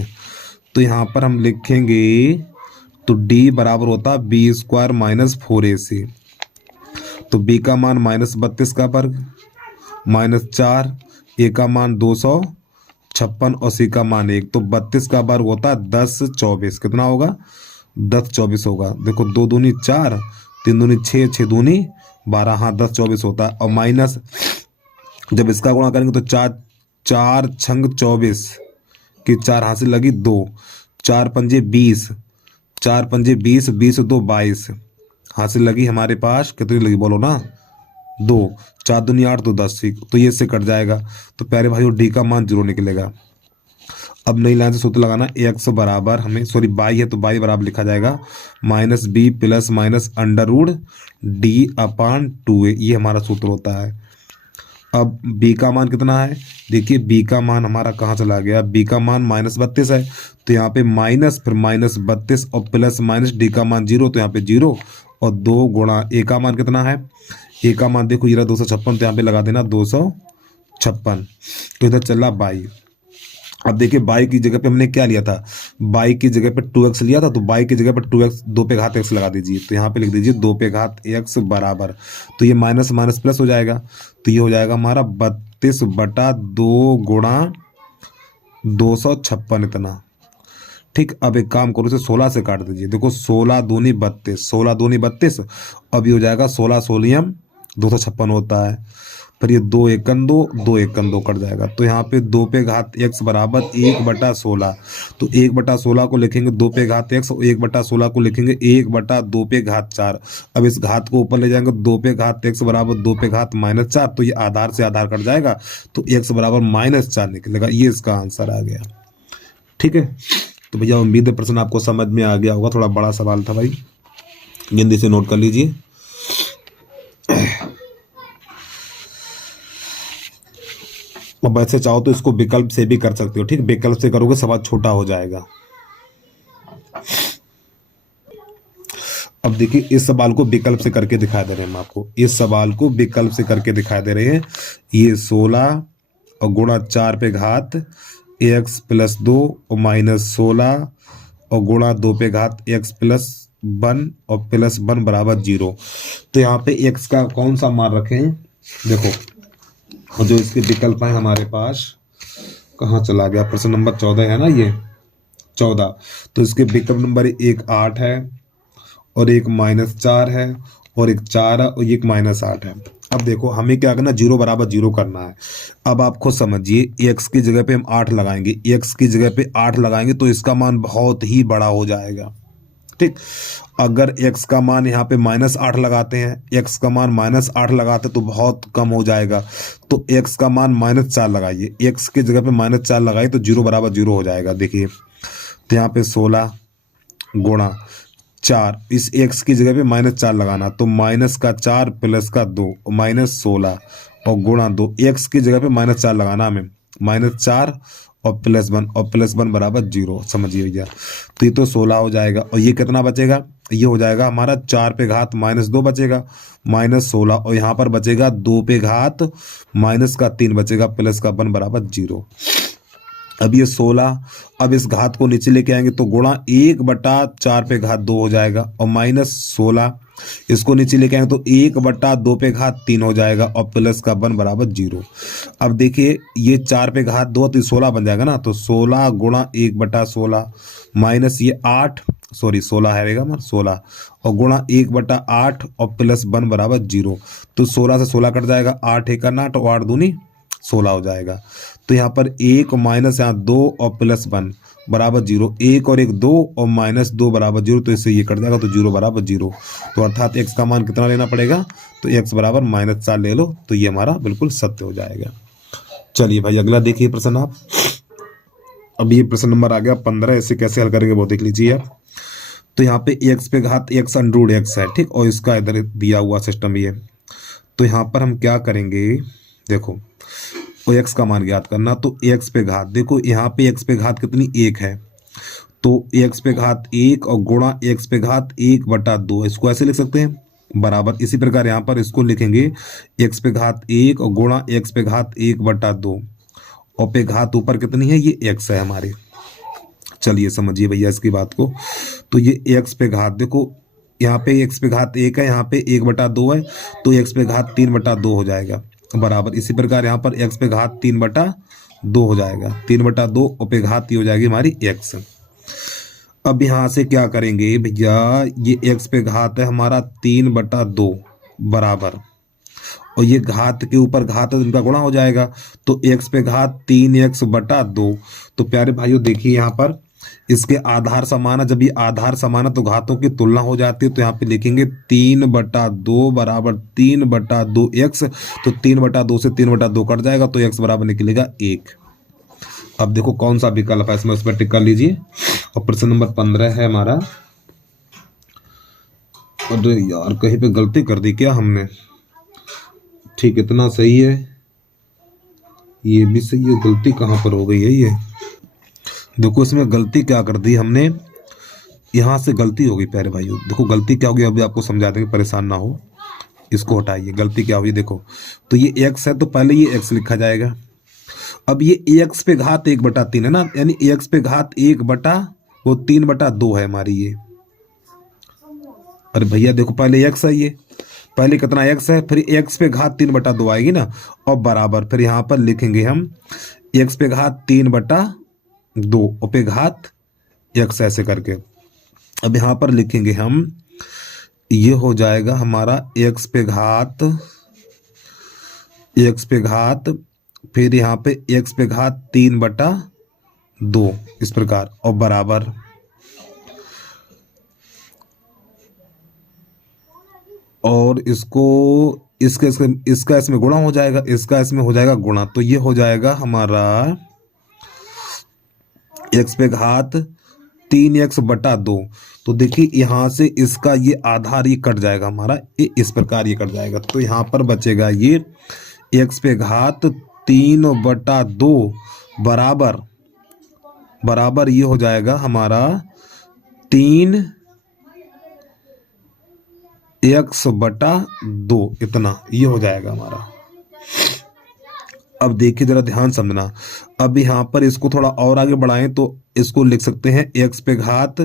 तो यहाँ पर हम लिखेंगे तो d बराबर होता है बी स्क्वायर माइनस 4ac, तो b का मान माइनस 32 का वर्ग माइनस 4, a का मान 256 और c का मान 1, तो 32 का वर्ग होता है 10 24, कितना होगा 10 24 होगा। देखो 2 दूनी 4, 3 दूनी 6, 6 दूनी 12, हाँ 10 24 होता है। और माइनस जब इसका गुणा करेंगे तो 4 4 छंग 24 की 4 हाथ से लगी 2, 4 पंजे 20, 4 पंजे 20, 20 2 22 हाथ से लगी हमारे पास, कितनी लगी बोलो ना 2, 4 दूनी 8 तो 10, तो ये इससे कट जाएगा, तो प्यारे भाइयों डी का मान 0 निकलेगा। अब नई लाइन से सूत्र लगाना, एक्स बराबर हमें सॉरी बाई है तो बाई बराबर लिखा जाएगा minus B plus minus under root D upon 2a, ये हमारा सूत्र होता है। अब b का मान कितना है, देखिए b का मान हमारा कहाँ चला गया, b का मान माइनस 32 है, तो यहाँ पे माइनस फिर माइनस 32 और प्लस माइनस d का मान 0, तो यहाँ पे 0 और 2 गुणा a का मान कितना है, a का मान देखो ये 256, तो यहाँ पे लगा देना 256, तो इधर चला 22। अब देखिए 22 की जगह पे हमने क्या लिया था, 22 की जगह पे 2x लिया था, तो 22 की जगह पे 2x 2 पे घात x लगा दीजिए, तो यहाँ पे लिख दीजिए 2 पे घात x बराबर, तो ये माइनस माइनस प्लस हो जाएगा, तो ये हो जाएगा हमारा 32/2 गुणा 256 इतना, ठीक। अब एक काम करो, इसे 16 से काट दीजिए, देखो 16 दूनी 32, 16 दूनी 32, अब ये हो जाएगा 16 सोलियम 256 होता है, फिर ये 2 एकन 2, 2 एकन 2 कट जाएगा, तो यहाँ पे 2 पे घात x बराबर 1/16, तो 1/16 को लिखेंगे 2 पे घात x और 1/16 को लिखेंगे 1/2 पे घात 4। अब इस घात को ऊपर ले जाएंगे, 2 पे घात x बराबर 2 पे घात -4, तो ये आधार से आधार कट जाएगा, तो x बराबर -4 निकलेगा, ये इसका आंसर आ गया, ठीक है। तो भैया उम्मीद है प्रश्न आपको समझ में आ गया होगा, थोड़ा बड़ा सवाल था भाई, जल्दी से नोट कर लीजिए। अब वैसे चाहो तो इसको विकल्प से भी कर सकते हो, ठीक, विकल्प से करोगे सवाल छोटा हो जाएगा। अब देखिए इस सवाल को विकल्प से करके दिखा दे रहे हैं हम आपको, इस सवाल को विकल्प से करके दिखा दे रहे हैं, ये 16 और गुणा 4 पे घात x प्लस 2 और माइनस 16 और गुणा 2 पे घात x प्लस 1 और प्लस 1 बराबर 0। तो यहाँ पे x का कौन सा मान रखें, देखो और जो इसके विकल्प हैं हमारे पास, कहाँ चला गया, प्रश्न नंबर 14 है ना ये 14, तो इसके विकल्प नंबर 1 8 है और एक -4 है और एक 4 है और एक -8 है। अब देखो हमें क्या करना, 0 बराबर 0 करना है। अब आप खुद समझिए, x की जगह पे हम 8 लगाएंगे, x की जगह पे 8 लगाएंगे तो इसका मान बहुत ही बड़ा हो जाएगा, ठीक। अगर x का मान यहाँ पे -8 लगाते हैं, x का मान -8 लगाते तो बहुत कम हो जाएगा, तो x का मान -4 लगाइए, x की जगह पे -4 लगाइए तो 0 बराबर 0 हो जाएगा। देखिए तो यहाँ पे 16 गुणा 4, इस x की जगह पे -4 लगाना, तो -4 प्लस का 2 -16 और गुणा 2, x की जगह पे -4 लगाना हमें, -4 और +1 और +1 बराबर 0, समझिए भैया। तो ये तो 16 हो जाएगा और ये कितना बचेगा, ये हो जाएगा हमारा 4 पे घात -2 बचेगा, -16 और यहाँ पर बचेगा 2 पे घात -3 बचेगा, प्लस का 1 बराबर 0। अब ये 16, अब इस घात को नीचे लेके आएंगे तो गुणा 1/4 पे घात 2 हो जाएगा और -16 इसको नीचे लेके आएंगे तो 1/2 पे घात 3 हो जाएगा और प्लस का 1 बराबर 0। अब देखिए ये 4 पे घात 2 तो 16 बन जाएगा ना, तो 16 गुणा 1/16 माइनस ये 8 सॉरी 16 है रहेगा हमारा 16 और गुणा 1/8 और प्लस 1 बराबर 0। तो 16 से 16 कट जाएगा, 8 × 8 और 8 दूनी 16 हो जाएगा। तो यहाँ पर 1 माइनस यहाँ 2 और प्लस 1 बराबर 0, 1 और 1 2 और माइनस 2 बराबर 0, तो इससे ये कट जाएगा, तो 0 बराबर 0। तो अर्थात x का मान कितना लेना पड़ेगा, तो x बराबर -4 ले लो, तो ये हमारा बिल्कुल सत्य हो जाएगा। चलिए भाई अगला देखिए प्रश्न आप। अब ये प्रश्न नंबर आ गया 15, इसे कैसे हल करेंगे वो देख लीजिए आप। तो यहाँ पे x पे घात x अंडर x है, ठीक, और इसका इधर दिया हुआ सिस्टम ये। तो यहाँ पर हम क्या करेंगे, देखो तो x का मान ज्ञात करना, तो x पे घात, देखो यहाँ पे x पे घात कितनी 1 है, तो x पे घात 1 और गुणा x पे घात 1/2, इसको ऐसे लिख सकते हैं बराबर। इसी प्रकार यहाँ पर इसको लिखेंगे x पे घात 1 और गुणा x पे घात 1/2, और पे घात ऊपर कितनी है, ये x है हमारे। चलिए समझिए भैया इसकी बात को। तो ये x पे घात, देखो यहाँ पे x पे घात 1 है, यहाँ पे 1/2 है, तो x पे घात 3/2 हो जाएगा बराबर। इसी प्रकार यहाँ पर x पे घात 3/2 हो जाएगा, 3/2 और पे घात ये हो जाएगी हमारी x। अब यहाँ से क्या करेंगे भैया, ये x पे घात है हमारा 3/2 बराबर, और ये घात के ऊपर घात है, इनका गुणा हो जाएगा, तो x पे घात 3x/2। तो प्यारे भाइयों देखिए यहाँ पर इसके आधार समान है, जब ये आधार समान है तो घातों की तुलना हो जाती है, तो यहाँ पे लिखेंगे 3/2 बराबर 3/2x, तो 3/2 से 3/2 कट जाएगा, तो x बराबर निकलेगा 1। अब देखो कौन सा विकल्प है इसमें, उस पर टिक कर लीजिए। और प्रश्न नंबर 15 है हमारा। अरे यार कहीं पे गलती कर दी क्या हमने, ठीक इतना सही है, ये भी सही है, गलती कहाँ पर हो गई है ये, देखो इसमें गलती क्या कर दी हमने, यहाँ से गलती हो गई प्यारे भाइयों। देखो गलती क्या होगी अभी आपको समझा देंगे, परेशान ना हो, इसको हटाइए। गलती क्या हुई देखो, तो ये x है, तो पहले ये x लिखा जाएगा। अब ये x पे घात 1/3 है ना, यानी x पे घात 3/2 है हमारी ये। अरे भैया देखो पहले x है, ये पहले कितना x है, फिर x पे घात 3/2 आएगी ना, और बराबर फिर यहाँ पर लिखेंगे हम x पे घात 3/2 और पे घात x ऐसे करके। अब यहाँ पर लिखेंगे हम, ये हो जाएगा हमारा x पे घात फिर यहाँ पे x पे घात 3/2 इस प्रकार, और बराबर और इसका इसमें गुणा हो जाएगा, इसका इसमें हो जाएगा गुणा, तो ये हो जाएगा हमारा x पे घात 3x/2। तो देखिए यहाँ से इसका ये आधार ये कट जाएगा हमारा, ये इस प्रकार ये कट जाएगा, तो यहाँ पर बचेगा ये x पे घात 3/2 बराबर ये हो जाएगा हमारा 3x/2, इतना ये हो जाएगा हमारा। अब देखिए जरा ध्यान समझना, अब यहाँ पर इसको थोड़ा और आगे बढ़ाएं तो इसको लिख सकते हैं x पे घात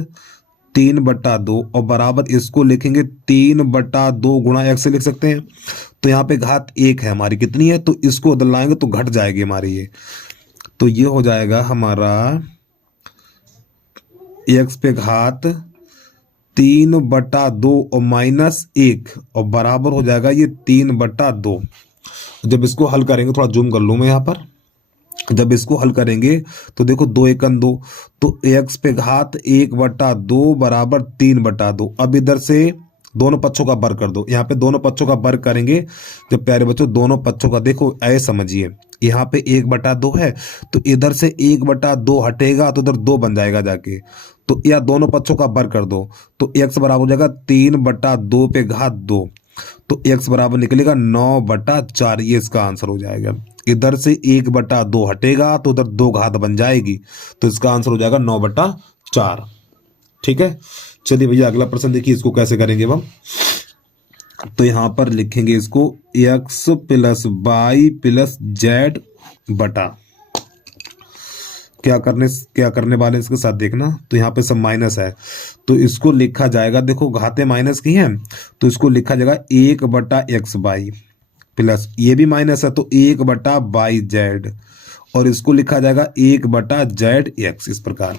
3/2 और बराबर इसको लिखेंगे 3/2 गुणा x से लिख सकते हैं। तो यहाँ पे घात 1 है हमारी, कितनी है, तो इसको उधर लाएंगे तो घट जाएगी हमारी ये, तो ये हो जाएगा हमारा x पे घात 3/2 और -1 और बराबर हो जाएगा ये 3/2। जब इसको हल करेंगे, थोड़ा जूम कर लूँ मैं यहाँ पर, जब इसको हल करेंगे तो देखो 2 × 2, तो x पे घात 1/2 बराबर 3/2। अब इधर से दोनों पक्षों का वर्ग कर दो, यहाँ पे दोनों पक्षों का वर्ग करेंगे। जब प्यारे बच्चों दोनों पक्षों का देखो ऐसे समझिए, यहाँ पे 1/2 है, तो इधर से 1/2 हटेगा तो इधर 2 बन जाएगा जाके, तो या दोनों पक्षों का वर्ग कर दो, तो x बराबर हो जाएगा 3/2 पे घात 2, तो x बराबर निकलेगा 9/4, ये इसका आंसर हो जाएगा। इधर से 1/2 हटेगा तो उधर 2 घात बन जाएगी, तो इसका आंसर हो जाएगा 9/4। ठीक है, चलिए भैया अगला प्रश्न देखिए, इसको कैसे करेंगे हम। तो यहाँ पर लिखेंगे इसको x + y + z बटा, क्या करने वाले इसके साथ देखना, तो यहाँ पे सब माइनस है तो इसको लिखा जाएगा, देखो घातें माइनस की हैं तो इसको लिखा जाएगा 1/xy प्लस, ये भी माइनस है तो 1/yz, और इसको लिखा जाएगा 1/zx इस प्रकार।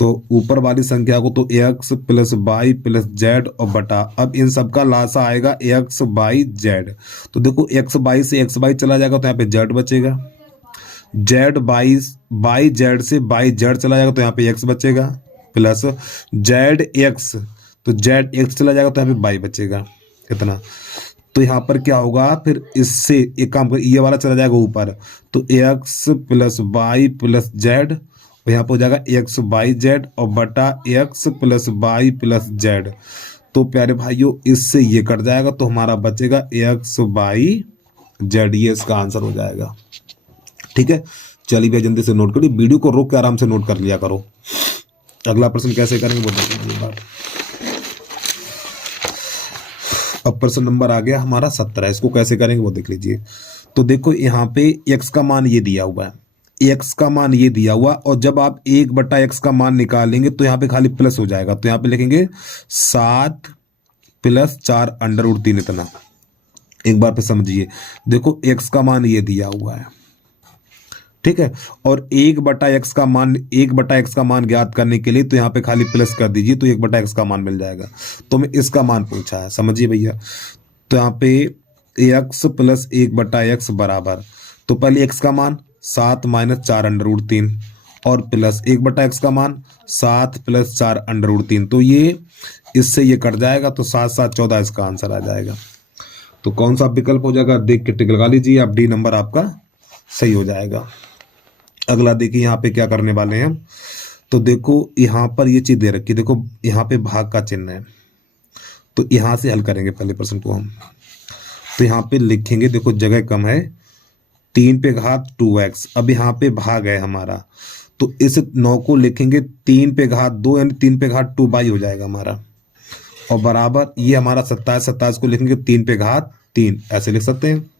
तो ऊपर वाली संख्या को तो x plus y plus z और बटा, अब इन सबका लासा आएगा एक्स वाई जेड। तो देखो एक्स वाई से एक्स वाई चला जाएगा तो यहाँ पे जेड बचेगा, जेड वाई वाई जेड से वाई जेड चला जाएगा तो यहाँ पे एक्स बचेगा, प्लस जेड एक्स, तो जेड एक्स चला जाएगा तो यहाँ पे वाई बचेगा कितना। तो यहाँ पर क्या होगा फिर, इससे एक काम कर, ये वाला चला जाएगा ऊपर, तो x plus y plus z, और यहाँ पर हो जाएगा एक्स वाई जेड और बटा x plus y plus z. तो प्यारे भाइयों इससे ये कट जाएगा तो हमारा बचेगा एक्स वाई जेड, ये इसका आंसर हो जाएगा। ठीक है, चलिए भैया जल्दी से नोट करिए, वीडियो को रोक के आराम से नोट कर लिया करो। अगला प्रश्न कैसे करेंगे वो देखिए बात। अब प्रश्न नंबर आ गया हमारा 17, इसको कैसे करेंगे वो देख लीजिए। तो देखो यहाँ पे x का मान ये दिया हुआ है, x का मान ये दिया हुआ, और जब आप 1/x का मान निकालेंगे तो यहाँ पे खाली प्लस हो जाएगा, तो यहाँ पे लिखेंगे 7 + 4 √3 इतना। एक बार पे समझिए, देखो x का मान ये दिया हुआ है, ठीक है, और 1/x का मान, 1/x का मान ज्ञात करने के लिए तो यहाँ पे खाली प्लस कर दीजिए तो 1/x का मान मिल जाएगा। तो मैं इसका मान पूछा है, समझिए भैया। तो यहाँ पे x + 1/x बराबर, तो पहले x का मान 7 - 4 √3 और प्लस 1/x का मान 7 + 4 √3, तो ये इससे ये कट जाएगा तो 7 7 14 इसका आंसर आ जाएगा। तो कौन सा विकल्प हो जाएगा देख के टिक लगा लीजिए, आप डी नंबर आपका सही हो जाएगा। अगला देखिए यहाँ पे क्या करने वाले हैं, तो देखो यहाँ पर ये चीज दे रखी है, देखो यहाँ पे भाग का चिन्ह है, तो यहाँ से हल करेंगे पहले प्रश्न को हम। तो यहाँ पे लिखेंगे, देखो जगह कम है, 3 पे घात 2x, अब यहाँ पे भाग है हमारा, तो इस 9 को लिखेंगे 3 पे घात 2 यानी 3 पे घात 2 हो जाएगा हमारा, और बराबर ये हमारा 27 को लिखेंगे 3 पे घात 3, ऐसे लिख सकते हैं।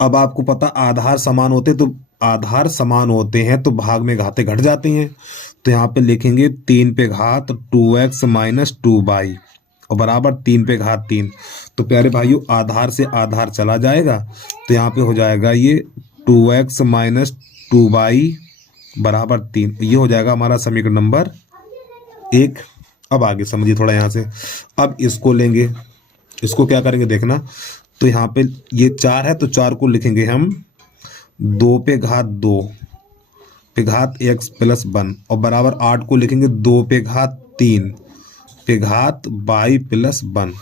अब आपको पता आधार समान होते हैं तो भाग में घाते घट जाती हैं, तो यहाँ पे लिखेंगे 3 पे घात 2x - 2y और बराबर 3 पे घात 3। तो प्यारे भाइयों आधार से आधार चला जाएगा तो यहाँ पे हो जाएगा ये 2x - 2y बराबर 3, ये हो जाएगा हमारा समीकरण नंबर 1। अब आगे समझिए थोड़ा यहाँ से, अब इसको लेंगे, इसको क्या करेंगे देखना, तो यहाँ पे ये 4 है तो 4 को लिखेंगे हम 2 पे घात 2 पे घात x + 1 और बराबर 8 को लिखेंगे 2 पे घात 3 पे घात y + 1।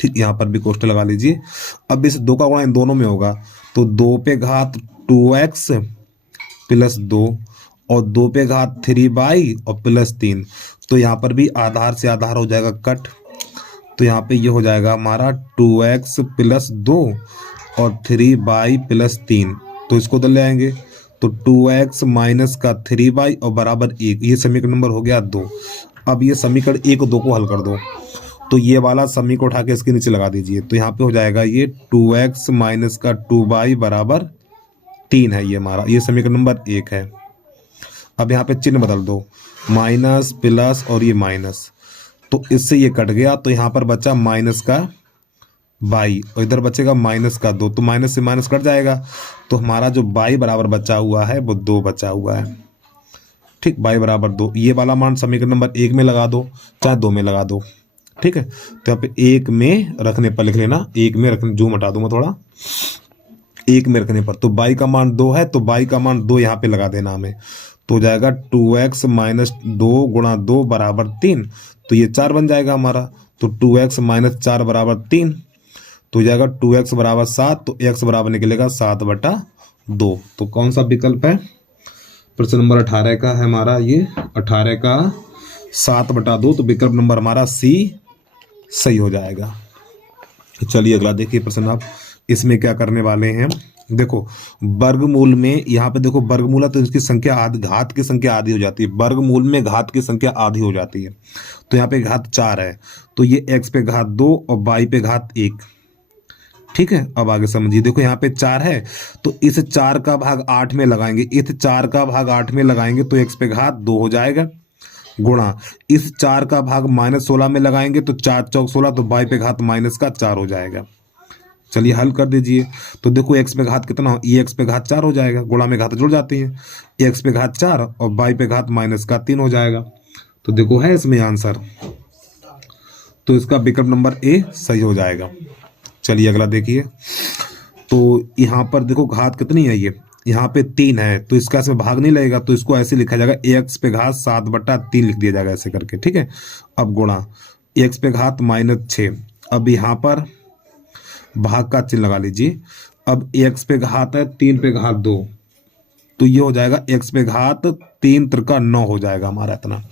ठीक, यहाँ पर भी कोष्ठक लगा लीजिए। अब इस 2 का गुणा इन दोनों में होगा तो 2 पे घात 2x + 2 और 2 पे घात 3y और +3, तो यहाँ पर भी आधार से आधार हो जाएगा कट, तो यहाँ पे ये हो जाएगा हमारा 2x + 2 और 3y + 3, तो इसको तो ले आएंगे तो 2x - 3y और बराबर 1, ये समीकरण नंबर हो गया 2। अब ये समीकरण 1 और 2 को हल कर दो, तो ये वाला समीकरण उठा के इसके नीचे लगा दीजिए, तो यहाँ पे हो जाएगा ये 2x - 2y बराबर 3 है, ये हमारा ये समीकरण नंबर 1 है। अब यहाँ पे चिन्ह बदल दो, माइनस प्लस और ये माइनस, तो इससे ये कट गया तो यहाँ पर बचा माइनस का बाई और इधर बचेगा माइनस का 2, तो माइनस से माइनस कट जाएगा, तो हमारा जो बाई बराबर बचा हुआ है वो 2 बचा हुआ है। ठीक, बाई बराबर 2, ये वाला मान समीकरण नंबर 1 में लगा दो चाहे 2 में लगा दो। ठीक है, तो यहाँ पे 1 में रखने पर लिख लेना, 1 में रखने, जूम हटा दूंगा थोड़ा, 1 में रखने पर तो बाई का मान 2 है तो बाई का मान 2 यहाँ पे लगा देना हमें, तो हो जाएगा 2x - 2 × 2 बराबर 3, तो ये 4 बन जाएगा हमारा, तो 2x - 4 बराबर 3, तो हो जाएगा 2x बराबर 7, तो x बराबर निकलेगा 7/2। तो कौन सा विकल्प है, प्रश्न नंबर 18 का है हमारा, ये 18 का 7/2, तो विकल्प नंबर हमारा सी सही हो जाएगा। चलिए अगला देखिए प्रश्न, आप इसमें क्या करने वाले हैं, देखो वर्गमूल में, यहाँ पे देखो वर्गमूल है तो इसकी संख्या आधी, घात की संख्या आधी हो जाती है, वर्गमूल में घात की संख्या आधी हो जाती है, तो यहाँ पे घात 4 है तो ये x पे घात 2 और y पे घात 1। ठीक है, अब आगे समझिए, देखो यहाँ पे 4 है तो इस 4 का भाग 8 में लगाएंगे, इस 4 का भाग 8 में लगाएंगे तो x पे घात 2 हो जाएगा, गुणा इस 4 का भाग -16 में लगाएंगे तो 4 × 4 = 16, तो y पे घात -4 हो जाएगा। चलिए हल कर दीजिए। तो देखो एक्स पे घात कितना हो, ये एक्स पे घात 4 हो जाएगा, गुणा में घात जुड़ जाती है, एक्स पे घात 4 और वाई पे घात -3 हो जाएगा। तो देखो है इसमें आंसर, तो इसका विकल्प नंबर ए सही हो जाएगा। चलिए अगला देखिए। तो यहाँ पर देखो घात कितनी है, ये यहाँ पे 3 है, तो इसका इसमें भाग नहीं लगेगा, तो इसको ऐसे लिखा जाएगा एक्स पे घात 7/3 लिख दिया जाएगा ऐसे करके, ठीक है। अब गुणा एक्स पे घात -6, अब यहाँ पर भाग का चिन्ह लगा लीजिए। अब एक्स पे घात है 3 पे घात 2, तो ये हो जाएगा एक्स पे घात 3 त्रिका 9 हो जाएगा हमारा इतना।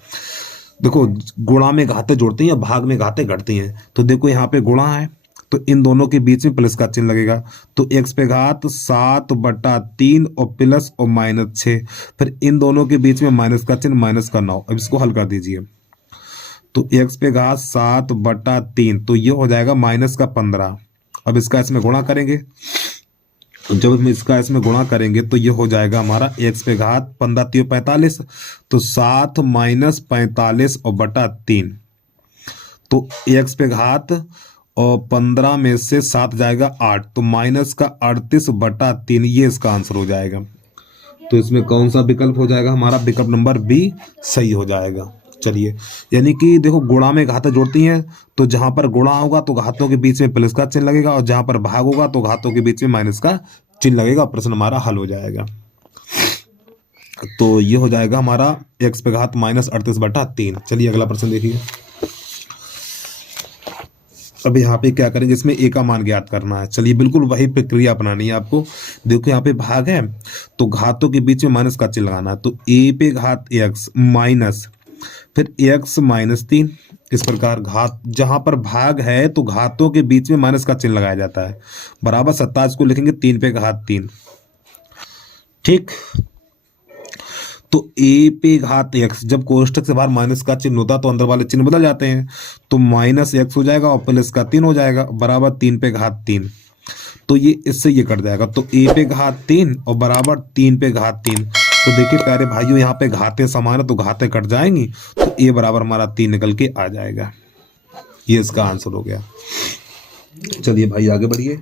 देखो गुणा में घातें जोड़ती हैं, भाग में घातें घटती हैं, तो देखो यहाँ पे गुणा है तो इन दोनों के बीच में प्लस का चिन्ह लगेगा, तो एक्स पे घात 7/3 और प्लस और -6, फिर इन दोनों के बीच में माइनस का चिन्ह -9। अब इसको हल कर दीजिए। तो एक्स पे घात 7/3, तो ये हो जाएगा -15। अब इसका इसमें गुणा करेंगे, जब हम इसका इसमें गुणा करेंगे तो ये हो जाएगा हमारा एक्स पे घात 15 3 45, तो 7 - 45 और बटा 3, तो एक्स पे घात और 15 में से 7 जाएगा 8, तो -38/3, ये इसका आंसर हो जाएगा। तो इसमें कौन सा विकल्प हो जाएगा हमारा, विकल्प नंबर बी सही हो जाएगा। चलिए, यानी कि देखो गुणा में घातें जोड़ती हैं, तो जहां पर गुणा होगा तो घातों के बीच में प्लस का चिन्ह लगेगा, और जहां पर भाग होगा तो घातों के बीच में माइनस का चिन्ह लगेगा। प्रश्न हमारा हल हो जाएगा। तो ये हो जाएगा हमारा एक्स पे घात -38/3। चलिए अगला प्रश्न देखिए। अब यहाँ पे क्या करेंगे, इसमें ए का मान ज्ञात करना है। चलिए बिल्कुल वही प्रक्रिया अपनानी है आपको। देखो यहाँ पे भाग है तो घातों के बीच में माइनस का चिन्ह लगाना है, तो ए पे घात एक्स माइनस फिर एक्स -3, इस प्रकार घात जहां पर भाग है तो घातों के बीच में माइनस का चिन्ह लगाया जाता है, बराबर 27 को लिखेंगे 3 पे घात 3, ठीक। तो ए पे घात एक्स, जब कोष्टक से बाहर माइनस का चिन्ह होता तो अंदर वाले चिन्ह बदल जाते हैं, तो -x हो जाएगा और प्लस का 3 हो जाएगा, बराबर 3 पे घात 3, तो ये इससे ये कट जाएगा, तो ए पे घात 3 और बराबर 3 पे घात 3। तो देखिए प्यारे भाइयों, यहाँ पे घातें समान है तो घातें कट जाएंगी, तो ए बराबर हमारा 3 निकल के आ जाएगा। ये इसका आंसर हो गया। चलिए भाई आगे बढ़िए।